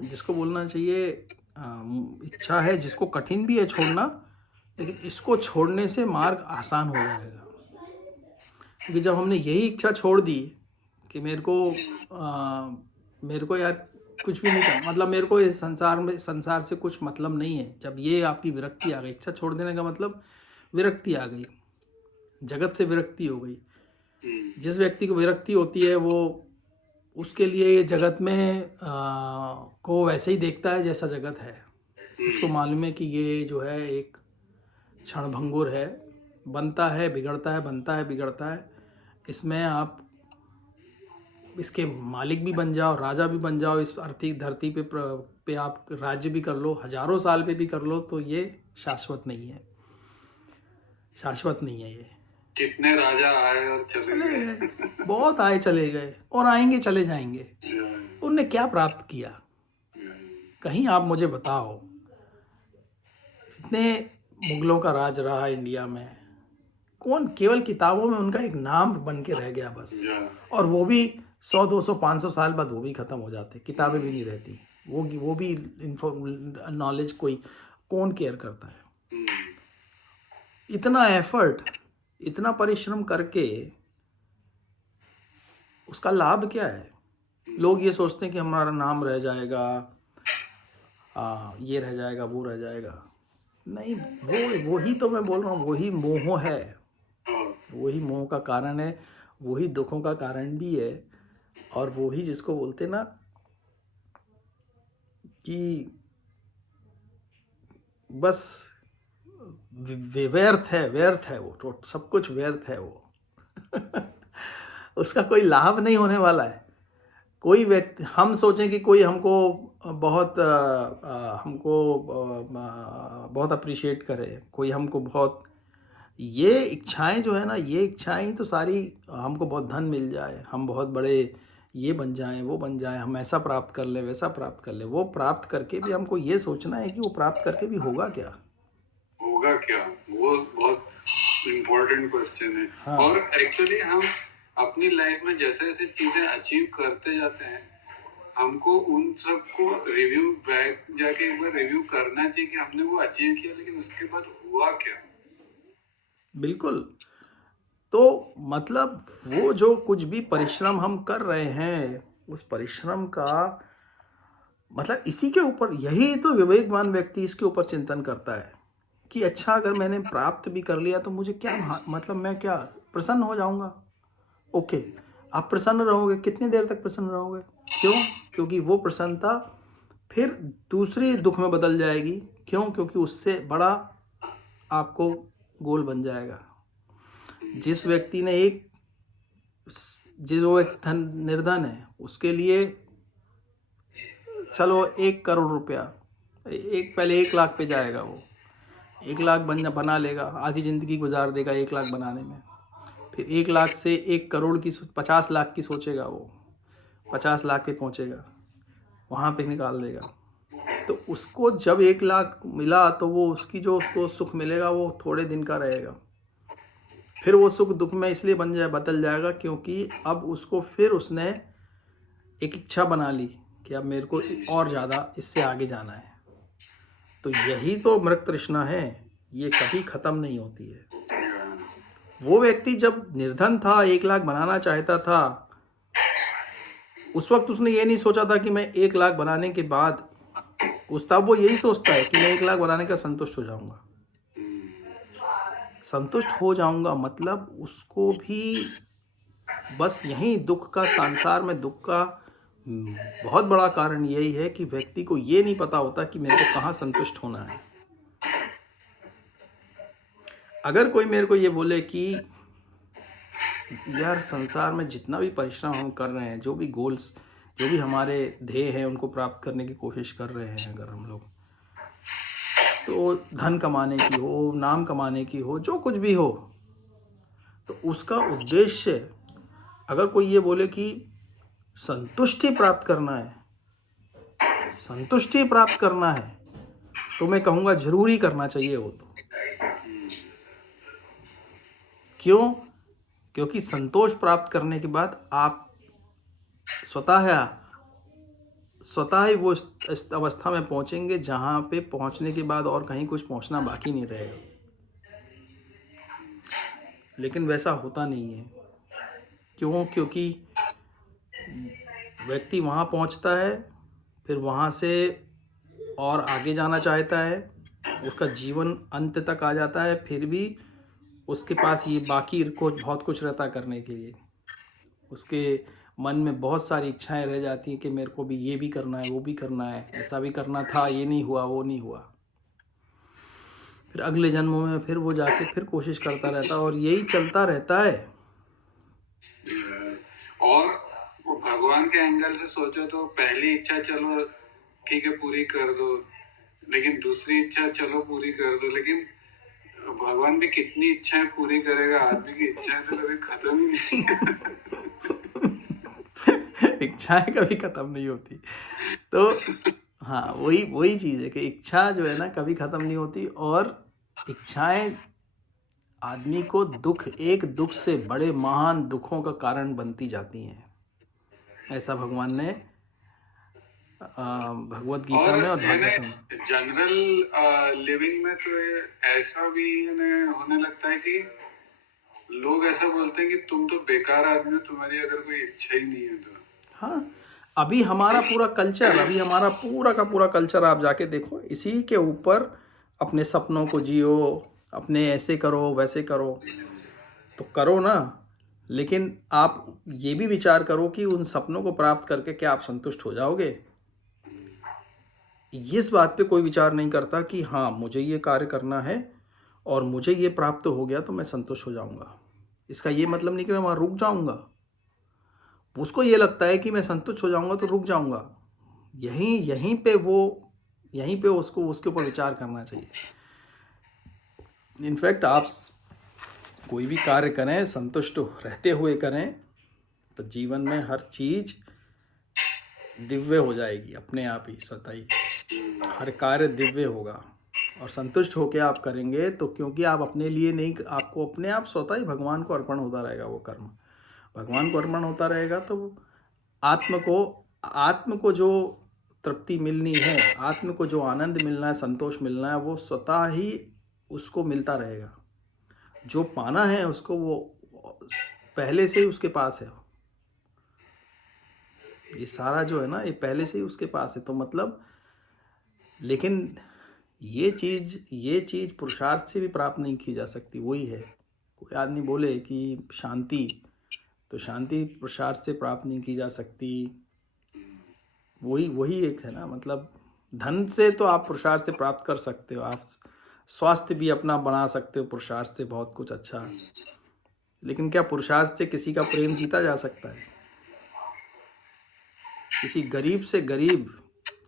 जिसको बोलना चाहिए इच्छा है, जिसको कठिन भी है छोड़ना, लेकिन इसको छोड़ने से मार्ग आसान हो जाएगा। क्योंकि जब हमने यही इच्छा छोड़ दी कि मेरे को यार कुछ भी नहीं करना, मतलब मेरे को इस संसार से कुछ मतलब नहीं है, जब ये आपकी विरक्ति आ गई, इच्छा छोड़ देने का मतलब विरक्ति आ गई, जगत से विरक्ति हो गई। जिस व्यक्ति को विरक्ति होती है वो उसके लिए ये जगत में को वैसे ही देखता है जैसा जगत है। उसको मालूम है कि ये जो है एक क्षणभंगुर है, बनता है बिगड़ता है, बनता है बिगड़ता है। इसमें आप इसके मालिक भी बन जाओ, राजा भी बन जाओ, इस धरती पे आप राज्य भी कर लो, हजारों साल पे भी कर लो, तो ये शाश्वत नहीं है, शाश्वत नहीं है ये। कितने राजा आए और चले गए। बहुत आए चले गए और आएंगे चले जाएंगे। उनने क्या प्राप्त किया? कहीं आप मुझे बताओ। जितने मुगलों का राज रहा इंडिया में, कौन, केवल किताबों में उनका एक नाम बन के रह गया बस। और वो भी 100, 200, 500 साल बाद वो भी ख़त्म हो जाते, किताबें भी नहीं रहती, वो भी नॉलेज कौन केयर करता है? इतना एफर्ट, इतना परिश्रम करके उसका लाभ क्या है? लोग ये सोचते हैं कि हमारा नाम रह जाएगा, ये रह जाएगा, वो रह जाएगा। नहीं, वही तो मैं बोल रहा हूँ, वही मोह है, वही मोह का कारण है, वही दुखों का कारण भी है, और वही जिसको बोलते ना कि बस व्यर्थ है वो, तो सब कुछ व्यर्थ है वो। उसका कोई लाभ नहीं होने वाला है। कोई व्यक्ति, हम सोचें कि कोई हमको बहुत अप्रिशिएट करे, कोई हमको बहुत, ये इच्छाएं जो है ना, ये इच्छाएं तो सारी, हमको बहुत धन मिल जाए, हम बहुत बड़े ये बन जाएं, वो बन जाएं, हम ऐसा प्राप्त कर ले, वैसा प्राप्त कर ले। वो प्राप्त करके भी हमको ये सोचना है कि वो प्राप्त करके भी होगा क्या? वो बहुत इम्पोर्टेंट क्वेश्चन है। हाँ। और एक्चुअली हम अपनी लाइफ में जैसे जैसे चीजें अचीव करते जाते हैं, हमको उन सबको रिव्यू बैक जाके एक बार रिव्यू करना चाहिए कि हमने वो अचीव किया, लेकिन उसके बाद हुआ क्या। बिल्कुल। तो मतलब वो जो कुछ भी परिश्रम हम कर रहे हैं, उस परिश्रम का मतलब इसी के ऊपर, यही तो विवेकवान व्यक्ति इसके ऊपर चिंतन करता है कि अच्छा अगर मैंने प्राप्त भी कर लिया तो मुझे क्या मतलब मैं क्या प्रसन्न हो जाऊंगा। ओके, आप प्रसन्न रहोगे, कितनी देर तक प्रसन्न रहोगे? क्यों? क्योंकि वो प्रसन्नता फिर दूसरे दुख में बदल जाएगी। क्यों? क्योंकि उससे बड़ा आपको गोल बन जाएगा। जिस व्यक्ति ने जो एक निर्धन है उसके लिए चलो 1 करोड़ रुपया, पहले 1 लाख पे जाएगा, वो 1 लाख बना लेगा, आधी जिंदगी गुजार देगा 1 लाख बनाने में। फिर 1 लाख से 1 करोड़ की 50 लाख की सोचेगा, वो 50 लाख पे पहुंचेगा, वहां पे निकाल देगा। तो उसको जब 1 लाख मिला तो वो उसकी जो उसको सुख मिलेगा वो थोड़े दिन का रहेगा। फिर वो सुख दुख में इसलिए बदल जाएगा क्योंकि अब उसको फिर उसने एक इच्छा बना ली कि अब मेरे को और ज़्यादा इससे आगे जाना है। तो यही तो मृत तृष्णा है, ये कभी ख़त्म नहीं होती है। वो व्यक्ति जब निर्धन था, 1 लाख बनाना चाहता था, उस वक्त उसने ये नहीं सोचा था कि मैं 1 लाख बनाने के बाद, तब वो यही सोचता है कि मैं 1 लाख बनाने का संतुष्ट हो जाऊंगा। संतुष्ट हो जाऊंगा मतलब उसको भी बस यही दुख का, संसार में दुख का बहुत बड़ा कारण यही है कि व्यक्ति को ये नहीं पता होता कि मेरे को कहाँ संतुष्ट होना है। अगर कोई मेरे को ये बोले कि यार संसार में जितना भी परिश्रम हम कर रहे हैं, जो भी गोल्स, जो भी हमारे ध्येय हैं उनको प्राप्त करने की कोशिश कर रहे हैं अगर हम लोग, तो धन कमाने की हो, नाम कमाने की हो, जो कुछ भी हो, तो उसका उद्देश्य, अगर कोई ये बोले कि संतुष्टि प्राप्त करना है, संतुष्टि प्राप्त करना है, तो मैं कहूँगा जरूर ही करना चाहिए वो तो। क्यों? क्योंकि संतोष प्राप्त करने के बाद आप स्वतः ही वो इस अवस्था में पहुंचेंगे जहां पे पहुंचने के बाद और कहीं कुछ पहुंचना बाकी नहीं रहेगा। लेकिन वैसा होता नहीं है। क्यों? क्योंकि व्यक्ति वहां पहुंचता है, फिर वहां से और आगे जाना चाहता है, उसका जीवन अंत तक आ जाता है, फिर भी उसके पास ये बाकी को बहुत कुछ रहता करने के लिए। उसके मन में बहुत सारी इच्छाएं रह जाती हैं कि मेरे को भी ये भी करना है, वो भी करना है, ऐसा भी करना था, ये नहीं हुआ, वो नहीं हुआ। फिर अगले जन्मों में फिर वो जाके फिर कोशिश करता रहता है और यही चलता रहता है। और वो भगवान के एंगल से सोचो तो पहली इच्छा चलो ठीक है पूरी कर दो, लेकिन दूसरी इच्छा चलो पूरी कर दो, लेकिन भगवान भी कितनी इच्छाएं पूरी करेगा, आदमी की इच्छाएं तो कभी खत्म ही नहीं। इच्छाएं कभी खत्म नहीं होती। तो हाँ, वही चीज़ है कि इच्छा जो है ना कभी खत्म नहीं होती, और इच्छाएं आदमी को एक दुख से बड़े महान दुखों का कारण बनती जाती हैं। ऐसा भगवान ने भगवत गीता में और भागवत में। जनरल लिविंग में तो ऐसा भी होने लगता है कि लोग ऐसा बोलते हैं कि तुम तो बेकार आदमी हो, तुम्हारी अगर कोई इच्छा ही नहीं है तो। हाँ, अभी हमारा पूरा कल्चर आप जाके देखो, इसी के ऊपर अपने सपनों को जियो, अपने ऐसे करो वैसे करो, तो करो ना, लेकिन आप ये भी विचार करो कि उन सपनों को प्राप्त करके क्या आप संतुष्ट हो जाओगे? इस बात पे कोई विचार नहीं करता कि हाँ मुझे ये कार्य करना है और मुझे ये प्राप्त हो गया तो मैं संतुष्ट हो जाऊंगा। इसका ये मतलब नहीं कि मैं वहाँ रुक जाऊंगा। उसको ये लगता है कि मैं संतुष्ट हो जाऊंगा तो रुक जाऊंगा। यहीं पे उसको उसके ऊपर विचार करना चाहिए। इनफैक्ट आप कोई भी कार्य करें संतुष्ट रहते हुए करें तो जीवन में हर चीज दिव्य हो जाएगी अपने आप ही, स्वतः ही हर कार्य दिव्य होगा। और संतुष्ट होकर आप करेंगे तो, क्योंकि आप अपने लिए नहीं, आपको अपने आप स्वतः ही भगवान को अर्पण होता रहेगा, वो कर्म भगवान को अर्पण होता रहेगा, तो आत्म को जो तृप्ति मिलनी है, आत्म को जो आनंद मिलना है, संतोष मिलना है, वो स्वतः ही उसको मिलता रहेगा। जो पाना है उसको वो पहले से ही उसके पास है। ये सारा जो है ना ये पहले से ही उसके पास है, तो मतलब लेकिन ये चीज़ पुरुषार्थ से भी प्राप्त नहीं की जा सकती। वही है, कोई आदमी बोले कि शांति, तो शांति पुरुषार्थ से प्राप्त नहीं की जा सकती। वही एक है ना, मतलब धन से तो आप पुरुषार्थ से प्राप्त कर सकते हो, आप स्वास्थ्य भी अपना बना सकते हो पुरुषार्थ से, बहुत कुछ अच्छा। लेकिन क्या पुरुषार्थ से किसी का प्रेम जीता जा सकता है? किसी गरीब से गरीब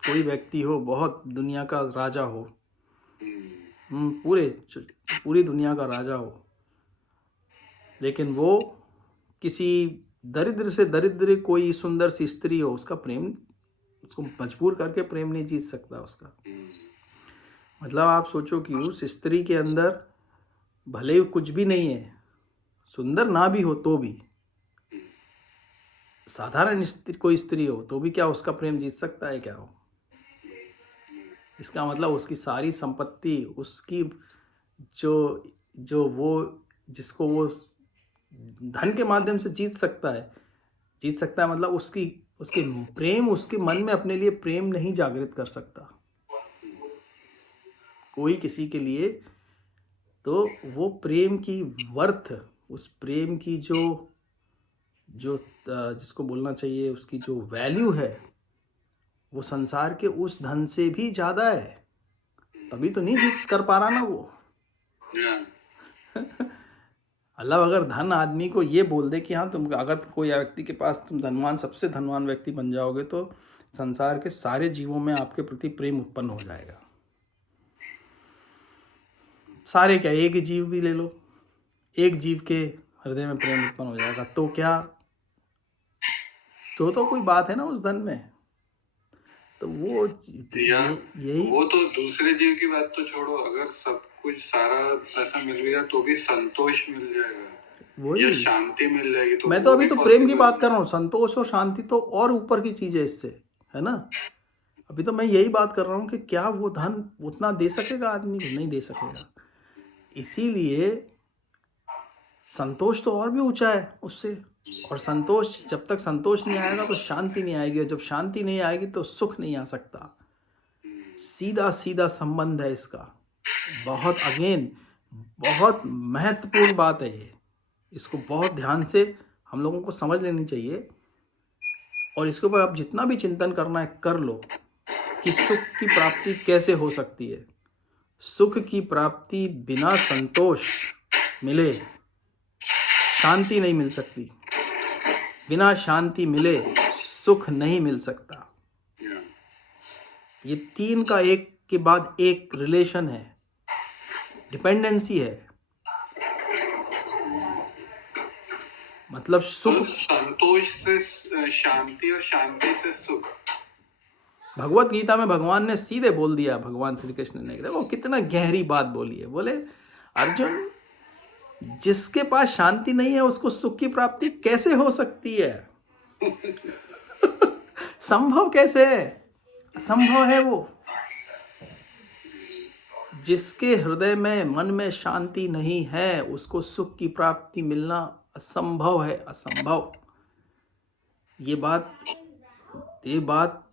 कोई व्यक्ति हो, बहुत दुनिया का राजा हो, पूरी दुनिया का राजा हो, लेकिन वो किसी दरिद्र से दरिद्र कोई सुंदर सी स्त्री हो, उसका प्रेम, उसको मजबूर करके प्रेम नहीं जीत सकता उसका। मतलब आप सोचो कि उस स्त्री के अंदर भले ही कुछ भी नहीं है, सुंदर ना भी हो तो भी, साधारण कोई स्त्री हो तो भी क्या उसका प्रेम जीत सकता है क्या हो? इसका मतलब उसकी सारी संपत्ति, उसकी जो वो जिसको वो धन के माध्यम से जीत सकता है, मतलब उसकी प्रेम, उसके मन में अपने लिए प्रेम नहीं जागृत कर सकता कोई किसी के लिए। तो वो प्रेम की वर्थ, उस प्रेम की जो जिसको बोलना चाहिए, उसकी जो वैल्यू है, वो संसार के उस धन से भी ज़्यादा है। तभी तो नहीं जीत कर पा रहा ना वो। अल्लाह अगर धन आदमी को ये बोल दे कि हाँ तुम, अगर कोई व्यक्ति के पास तुम धनवान, सबसे धनवान व्यक्ति बन जाओगे, तो संसार के सारे जीवों में आपके प्रति प्रेम उत्पन्न हो जाएगा। सारे क्या, एक ही जीव भी ले लो, एक जीव के हृदय में प्रेम उत्पन्न हो जाएगा, तो क्या, तो कोई बात है ना उस धन में। तो वो यही, वो तो दूसरे जीव की बात तो छोड़ो, अगर सब कुछ सारा पैसा मिल गया तो भी संतोष मिल जाएगा या शांति मिल जाएगी, तो मैं तो अभी तो प्रेम की बात कर रहा हूँ। संतोष और शांति तो और ऊपर की चीज है इससे, है ना। अभी तो मैं यही बात कर रहा हूँ कि क्या वो धन उतना दे सकेगा आदमी को? नहीं दे सकेगा। इसीलिए संतोष तो और भी ऊंचा है उससे, और संतोष, जब तक संतोष नहीं आएगा तो शांति नहीं आएगी, जब शांति नहीं आएगी तो सुख नहीं आ सकता। सीधा सीधा संबंध है इसका। बहुत महत्वपूर्ण बात है ये, इसको बहुत ध्यान से हम लोगों को समझ लेनी चाहिए, और इसके ऊपर आप जितना भी चिंतन करना है कर लो कि सुख की प्राप्ति कैसे हो सकती है। सुख की प्राप्ति बिना संतोष मिले शांति नहीं मिल सकती, बिना शांति मिले सुख नहीं मिल सकता। ये तीन का एक के बाद एक रिलेशन है, डिपेंडेंसी है। मतलब सुख, तो संतोष से शांति और शांति से सुख। भगवत गीता में भगवान ने सीधे बोल दिया, भगवान श्री कृष्ण ने, देखो कितना गहरी बात बोली है। बोले अर्जुन, जिसके पास शांति नहीं है उसको सुख की प्राप्ति कैसे हो सकती है? संभव कैसे है? असंभव है वो। जिसके हृदय में, मन में शांति नहीं है, उसको सुख की प्राप्ति मिलना असंभव है, असंभव। ये बात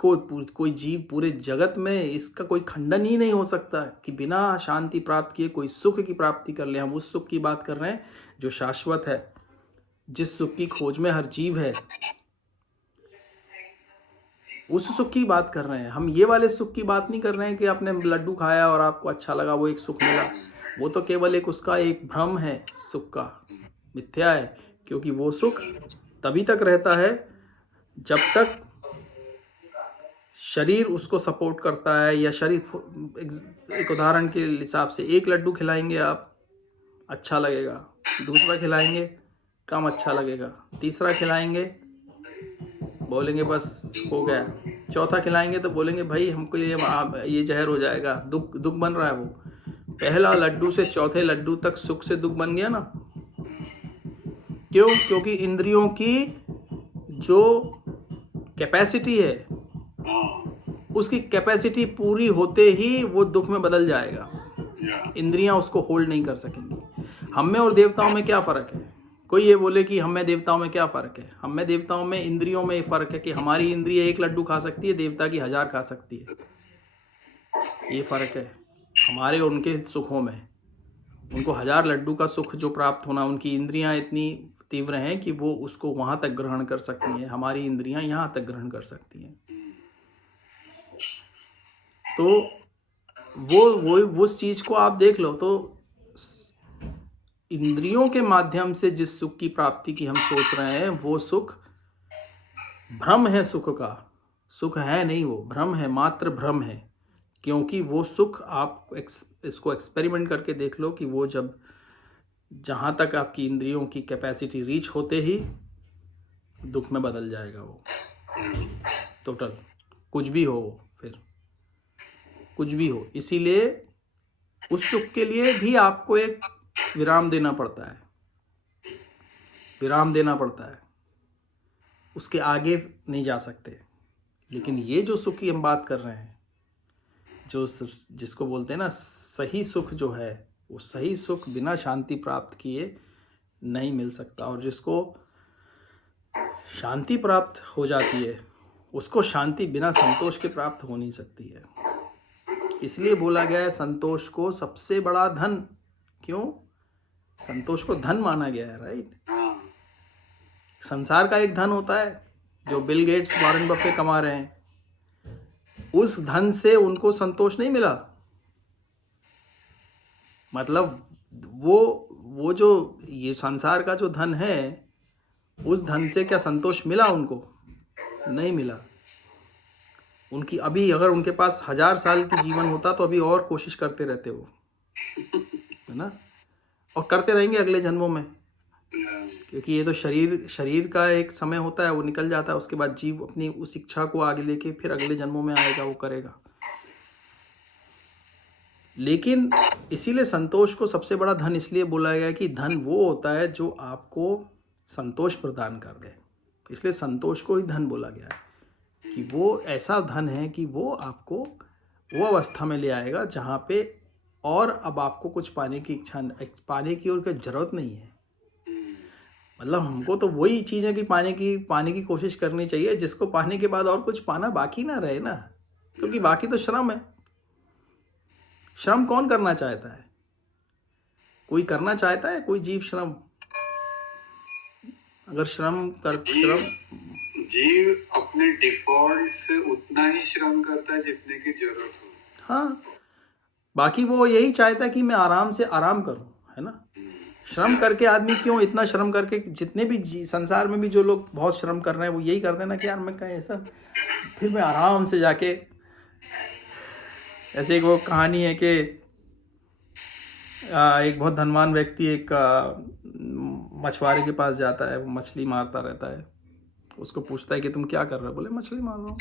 को कोई जीव पूरे जगत में, इसका कोई खंडन ही नहीं हो सकता कि बिना शांति प्राप्त किए कोई सुख की प्राप्ति कर ले। हम उस सुख की बात कर रहे हैं जो शाश्वत है, जिस सुख की खोज में हर जीव है, उस सुख की बात कर रहे हैं हम। ये वाले सुख की बात नहीं कर रहे हैं कि आपने लड्डू खाया और आपको अच्छा लगा, वो एक सुख मिला। वो तो केवल एक उसका एक भ्रम है, सुख का मिथ्या है, क्योंकि वो सुख तभी तक रहता है जब तक शरीर उसको सपोर्ट करता है, या शरीर, एक उदाहरण के हिसाब से, एक लड्डू खिलाएंगे आप, अच्छा लगेगा, दूसरा खिलाएंगे कम अच्छा लगेगा, तीसरा खिलाएंगे बोलेंगे बस हो गया, चौथा खिलाएंगे तो बोलेंगे भाई हमको ये जहर हो जाएगा, दुख बन रहा है। वो पहला लड्डू से चौथे लड्डू तक सुख से दुख बन गया ना। क्यों? क्योंकि इंद्रियों की जो कैपेसिटी है, उसकी कैपेसिटी पूरी होते ही वो दुख में बदल जाएगा। इंद्रियां उसको होल्ड नहीं कर सकेंगी। हम में और देवताओं में क्या फ़र्क है? कोई ये बोले कि हम में देवताओं में क्या फ़र्क है, हम में देवताओं में इंद्रियों में ये फ़र्क है कि हमारी इंद्रिय 1 लड्डू खा सकती है, देवता की 1000 खा सकती है। ये फ़र्क है हमारे और उनके सुखों में। उनको 1000 लड्डू का सुख जो प्राप्त होना, उनकी इंद्रियां इतनी तीव्र हैं कि वो उसको वहां तक ग्रहण कर सकती हैं, हमारी इंद्रियां यहां तक ग्रहण कर सकती हैं। तो वो उस चीज को आप देख लो, तो इंद्रियों के माध्यम से जिस सुख की प्राप्ति की हम सोच रहे हैं, वो सुख भ्रम है। सुख का सुख है नहीं, वो भ्रम है, मात्र भ्रम है। क्योंकि वो सुख आप इसको एक्सपेरिमेंट करके देख लो कि वो जब जहाँ तक आपकी इंद्रियों की कैपेसिटी रीच होते ही दुख में बदल जाएगा वो टोटल। कुछ भी हो, फिर कुछ भी हो। इसीलिए उस सुख के लिए भी आपको एक विराम देना पड़ता है, विराम देना पड़ता है, उसके आगे नहीं जा सकते। लेकिन ये जो सुख की हम बात कर रहे हैं, जो जिसको बोलते हैं ना सही सुख, जो है वो सही सुख बिना शांति प्राप्त किए नहीं मिल सकता। और जिसको शांति प्राप्त हो जाती है, उसको शांति बिना संतोष के प्राप्त हो नहीं सकती है। इसलिए बोला गया है संतोष को सबसे बड़ा धन। क्यों? संतोष को धन माना गया है, राइट। संसार का एक धन होता है जो बिल गेट्स, वॉरेन बफे कमा रहे हैं, उस धन से उनको संतोष नहीं मिला। मतलब वो जो ये संसार का जो धन है, उस धन से क्या संतोष मिला उनको? नहीं मिला। उनकी अभी अगर उनके पास 1000 साल की जीवन होता तो अभी और कोशिश करते रहते वो, है ना, और करते रहेंगे अगले जन्मों में। क्योंकि ये तो शरीर का एक समय होता है, वो निकल जाता है, उसके बाद जीव अपनी उस इच्छा को आगे लेके फिर अगले जन्मों में आएगा, वो करेगा। लेकिन इसीलिए संतोष को सबसे बड़ा धन इसलिए बोला गया कि धन वो होता है जो आपको संतोष प्रदान कर दे। इसलिए संतोष को ही धन बोला गया है कि वो ऐसा धन है कि वो आपको वो अवस्था में ले आएगा जहाँ पे और अब आपको कुछ पाने की इच्छा, पाने की और कोई ज़रूरत नहीं है। मतलब हमको तो वही चीज़ है कि पाने की कोशिश करनी चाहिए जिसको पाने के बाद और कुछ पाना बाकी ना रहे ना। क्योंकि बाकी तो श्रम है। श्रम कौन करना चाहता है? कोई करना चाहता है कोई जीव श्रम? अगर जीव अपने डिफॉल्ट से उतना ही श्रम करता है जितने की जरूरत हो। हाँ, बाकी वो यही चाहता है कि मैं आराम से आराम करूं, है ना। श्रम करके आदमी क्यों इतना श्रम करके, जितने भी संसार में भी जो लोग बहुत श्रम कर रहे हैं वो यही करते हैं ना कि यार मैं कहीं ऐसा, फिर मैं आराम से जाके, ऐसे एक वो कहानी है कि एक बहुत धनवान व्यक्ति एक मछुआरे के पास जाता है, वो मछली मारता रहता है। उसको पूछता है कि तुम क्या कर रहे हो? बोले मछली मार रहा हूँ।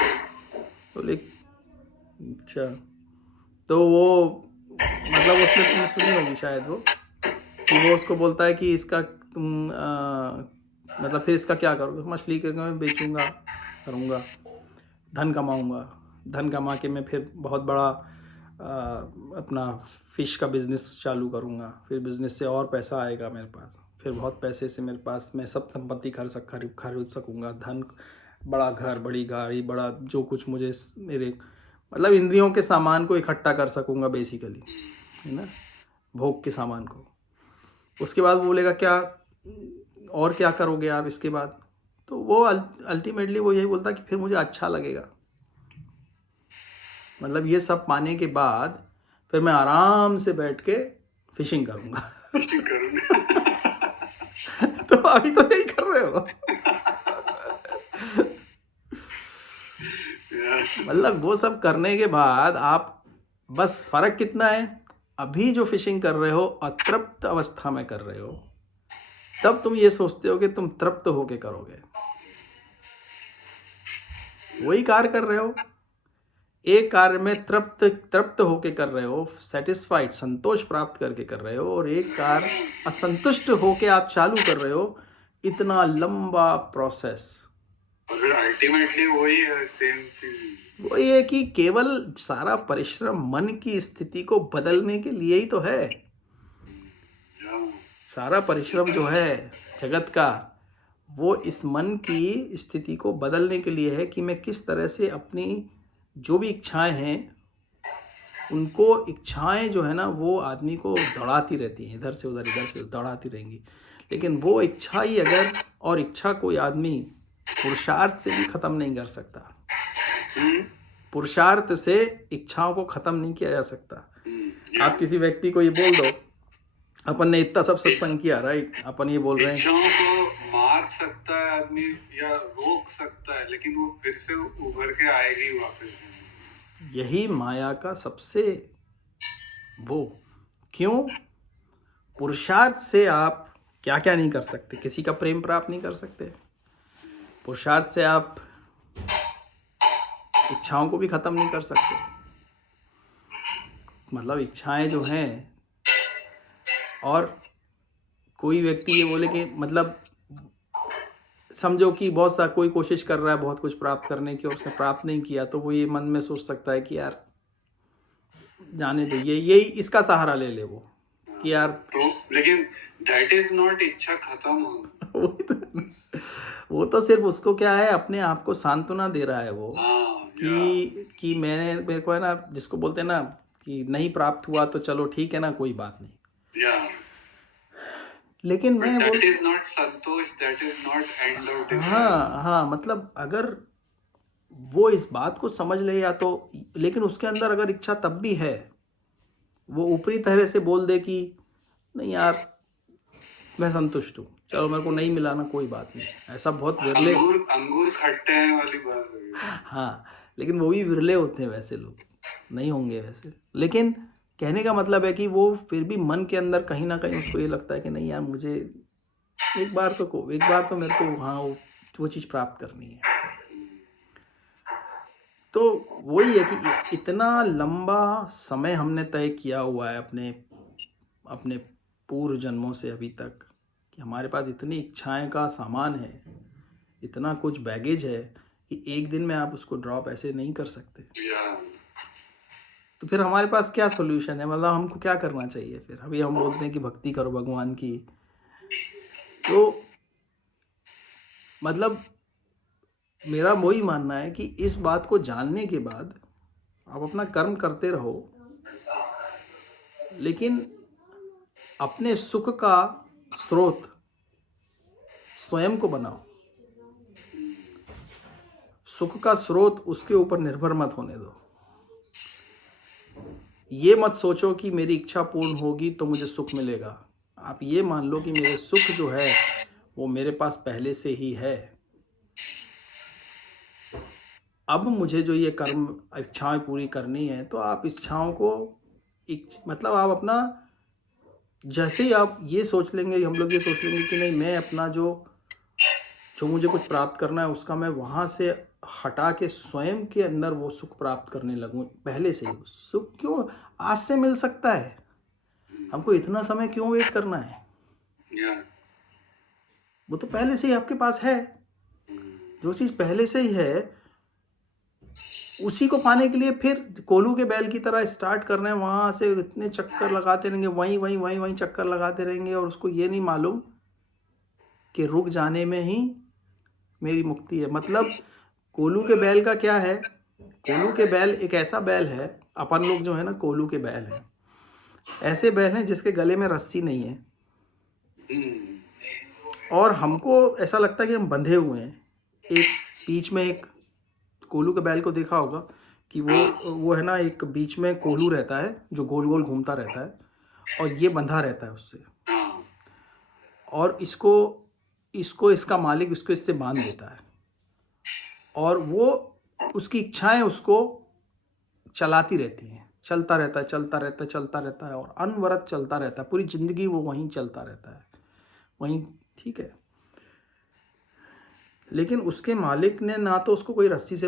बोले अच्छा। तो वो मतलब उसने तुमने सुनी होगी शायद वो, कि वो उसको बोलता है कि इसका तुम मतलब फिर इसका क्या करोगे? मछली करके मैं बेचूंगा, करूँगा, धन कमाऊँगा, धन कमा के मैं फिर बहुत बड़ा अपना फ़िश का बिज़नेस चालू करूँगा, फिर बिज़नेस से और पैसा आएगा मेरे पास, फिर बहुत पैसे से मेरे पास मैं सब संपत्ति खरीद सकूँगा, धन, बड़ा घर, बड़ी गाड़ी, बड़ा जो कुछ मुझे मेरे मतलब इंद्रियों के सामान को इकट्ठा कर सकूँगा बेसिकली, है ना, भोग के सामान को। उसके बाद वो बोलेगा क्या और क्या करोगे आप इसके बाद? तो वो अल्टीमेटली वो यही बोलता कि फिर मुझे अच्छा लगेगा। मतलब ये सब पाने के बाद फिर मैं आराम से बैठ के फिशिंग करूँगा। तो अभी तो यही कर रहे हो। मतलब वो सब करने के बाद आप बस फर्क कितना है, अभी जो फिशिंग कर रहे हो अतृप्त अवस्था में कर रहे हो, तब तुम ये सोचते हो कि तुम तृप्त होके करोगे। वही कार्य कर रहे हो, एक कार्य में तृप्त होके कर रहे हो, सेटिस्फाइड, संतोष प्राप्त करके कर रहे हो, और एक कार्य असंतुष्ट होके आप चालू कर रहे हो। इतना लंबा प्रोसेस, और अल्टीमेटली वही है, सेम चीज। वही है कि केवल सारा परिश्रम मन की स्थिति को बदलने के लिए ही तो है। सारा परिश्रम जो है जगत का, वो इस मन की स्थिति को बदलने के लिए है कि मैं किस तरह से अपनी जो भी इच्छाएं हैं, उनको इच्छाएं जो है ना वो आदमी को दौड़ाती रहती हैं, इधर से उधर दौड़ाती रहेंगी। लेकिन वो इच्छा ही अगर, और इच्छा कोई आदमी पुरुषार्थ से भी ख़त्म नहीं कर सकता। पुरुषार्थ से इच्छाओं को ख़त्म नहीं किया जा सकता। आप किसी व्यक्ति को ये बोल दो, अपन ने इतना सब सत्संग किया, राइट, अपन ये बोल रहे हैं इच्छाओं को मार सकता है आदमी या रोक सकता है, लेकिन वो फिर से उभर के आएगी वापस। यही माया का सबसे वो, क्यों? पुरुषार्थ से आप क्या क्या नहीं कर सकते, किसी का प्रेम प्राप्त नहीं कर सकते। पुरुषार्थ से आप इच्छाओं को भी ख़त्म नहीं कर सकते। मतलब इच्छाएं जो हैं, और कोई व्यक्ति ये बोले कि मतलब समझो कि बहुत सा कोई कोशिश कर रहा है बहुत कुछ प्राप्त करने की और उसने प्राप्त नहीं किया, तो वो ये मन में सोच सकता है कि यार जाने दो, यही इसका सहारा ले ले वो कि यार तो, लेकिन दैट इज नॉट इच्छा खत्म होना। वो तो सिर्फ उसको क्या है, अपने आप को सांत्वना दे रहा है वो कि मेरे को है ना, जिसको बोलते हैं ना कि नहीं प्राप्त हुआ तो चलो ठीक है ना, कोई बात नहीं। लेकिन मैं that is not Santosh, that is not end of discourse। हाँ, मतलब अगर वो इस बात को समझ ले या तो, लेकिन उसके अंदर अगर इच्छा तब भी है, वो ऊपरी तरह से बोल दे कि नहीं यार मैं संतुष्ट हूँ, चलो मेरे को नहीं मिला ना कोई बात नहीं, ऐसा बहुत विरले, अंगूर खट्टे हैं वाली बात है। हाँ, लेकिन वो भी विरले होते हैं, वैसे लोग नहीं होंगे वैसे। लेकिन कहने का मतलब है कि वो फिर भी मन के अंदर कहीं ना कहीं उसको ये लगता है कि नहीं यार मुझे एक बार तो मेरे को हाँ वो चीज़ प्राप्त करनी है। तो वही है कि इतना लंबा समय हमने तय किया हुआ है अपने पूर्व जन्मों से अभी तक, कि हमारे पास इतनी इच्छाएं का सामान है, इतना कुछ बैगेज है कि एक दिन में आप उसको ड्रॉप ऐसे नहीं कर सकते। तो फिर हमारे पास क्या सोल्यूशन है, मतलब हमको क्या करना चाहिए फिर? अभी हम बोलते हैं कि भक्ति करो भगवान की, तो मतलब मेरा वही मानना है कि इस बात को जानने के बाद आप अपना कर्म करते रहो, लेकिन अपने सुख का स्रोत स्वयं को बनाओ। सुख का स्रोत उसके ऊपर निर्भर मत होने दो। ये मत सोचो कि मेरी इच्छा पूर्ण होगी तो मुझे सुख मिलेगा। आप ये मान लो कि मेरे सुख जो है वो मेरे पास पहले से ही है। अब मुझे जो ये कर्म इच्छाएं पूरी करनी है, तो आप इच्छाओं को मतलब आप अपना, जैसे ही आप ये सोच लेंगे, हम लोग ये सोच लेंगे कि नहीं मैं अपना जो मुझे कुछ प्राप्त करना है उसका मैं वहाँ से हटा के स्वयं के अंदर वो सुख प्राप्त करने लगूँ। पहले से ही सुख क्यों आज से मिल सकता है, हमको इतना समय क्यों वेट करना है? वो तो पहले से ही आपके पास है। जो चीज़ पहले से ही है उसी को पाने के लिए फिर कोलू के बैल की तरह स्टार्ट करना है, वहाँ से इतने चक्कर लगाते रहेंगे, वहीं चक्कर लगाते रहेंगे, और उसको ये नहीं मालूम कि रुक जाने में ही मेरी मुक्ति है। मतलब कोलू के बैल का क्या है, कोलू के बैल एक ऐसा बैल है, अपन लोग जो है ना कोलू के बैल हैं, ऐसे बैल हैं जिसके गले में रस्सी नहीं है, और हमको ऐसा लगता है कि हम बंधे हुए हैं। एक बीच में एक कोलू के बैल को देखा होगा कि वो है ना, एक बीच में कोलू रहता है जो गोल गोल घूमता रहता है, और ये बंधा रहता है उससे, और इसको इसका मालिक इसको इससे बांध देता है, और वो उसकी इच्छाएं उसको चलाती रहती हैं, चलता रहता है और अनवरत चलता रहता है, पूरी ज़िंदगी वो वहीं चलता रहता है, वहीं, ठीक है। लेकिन उसके मालिक ने ना तो उसको कोई रस्सी से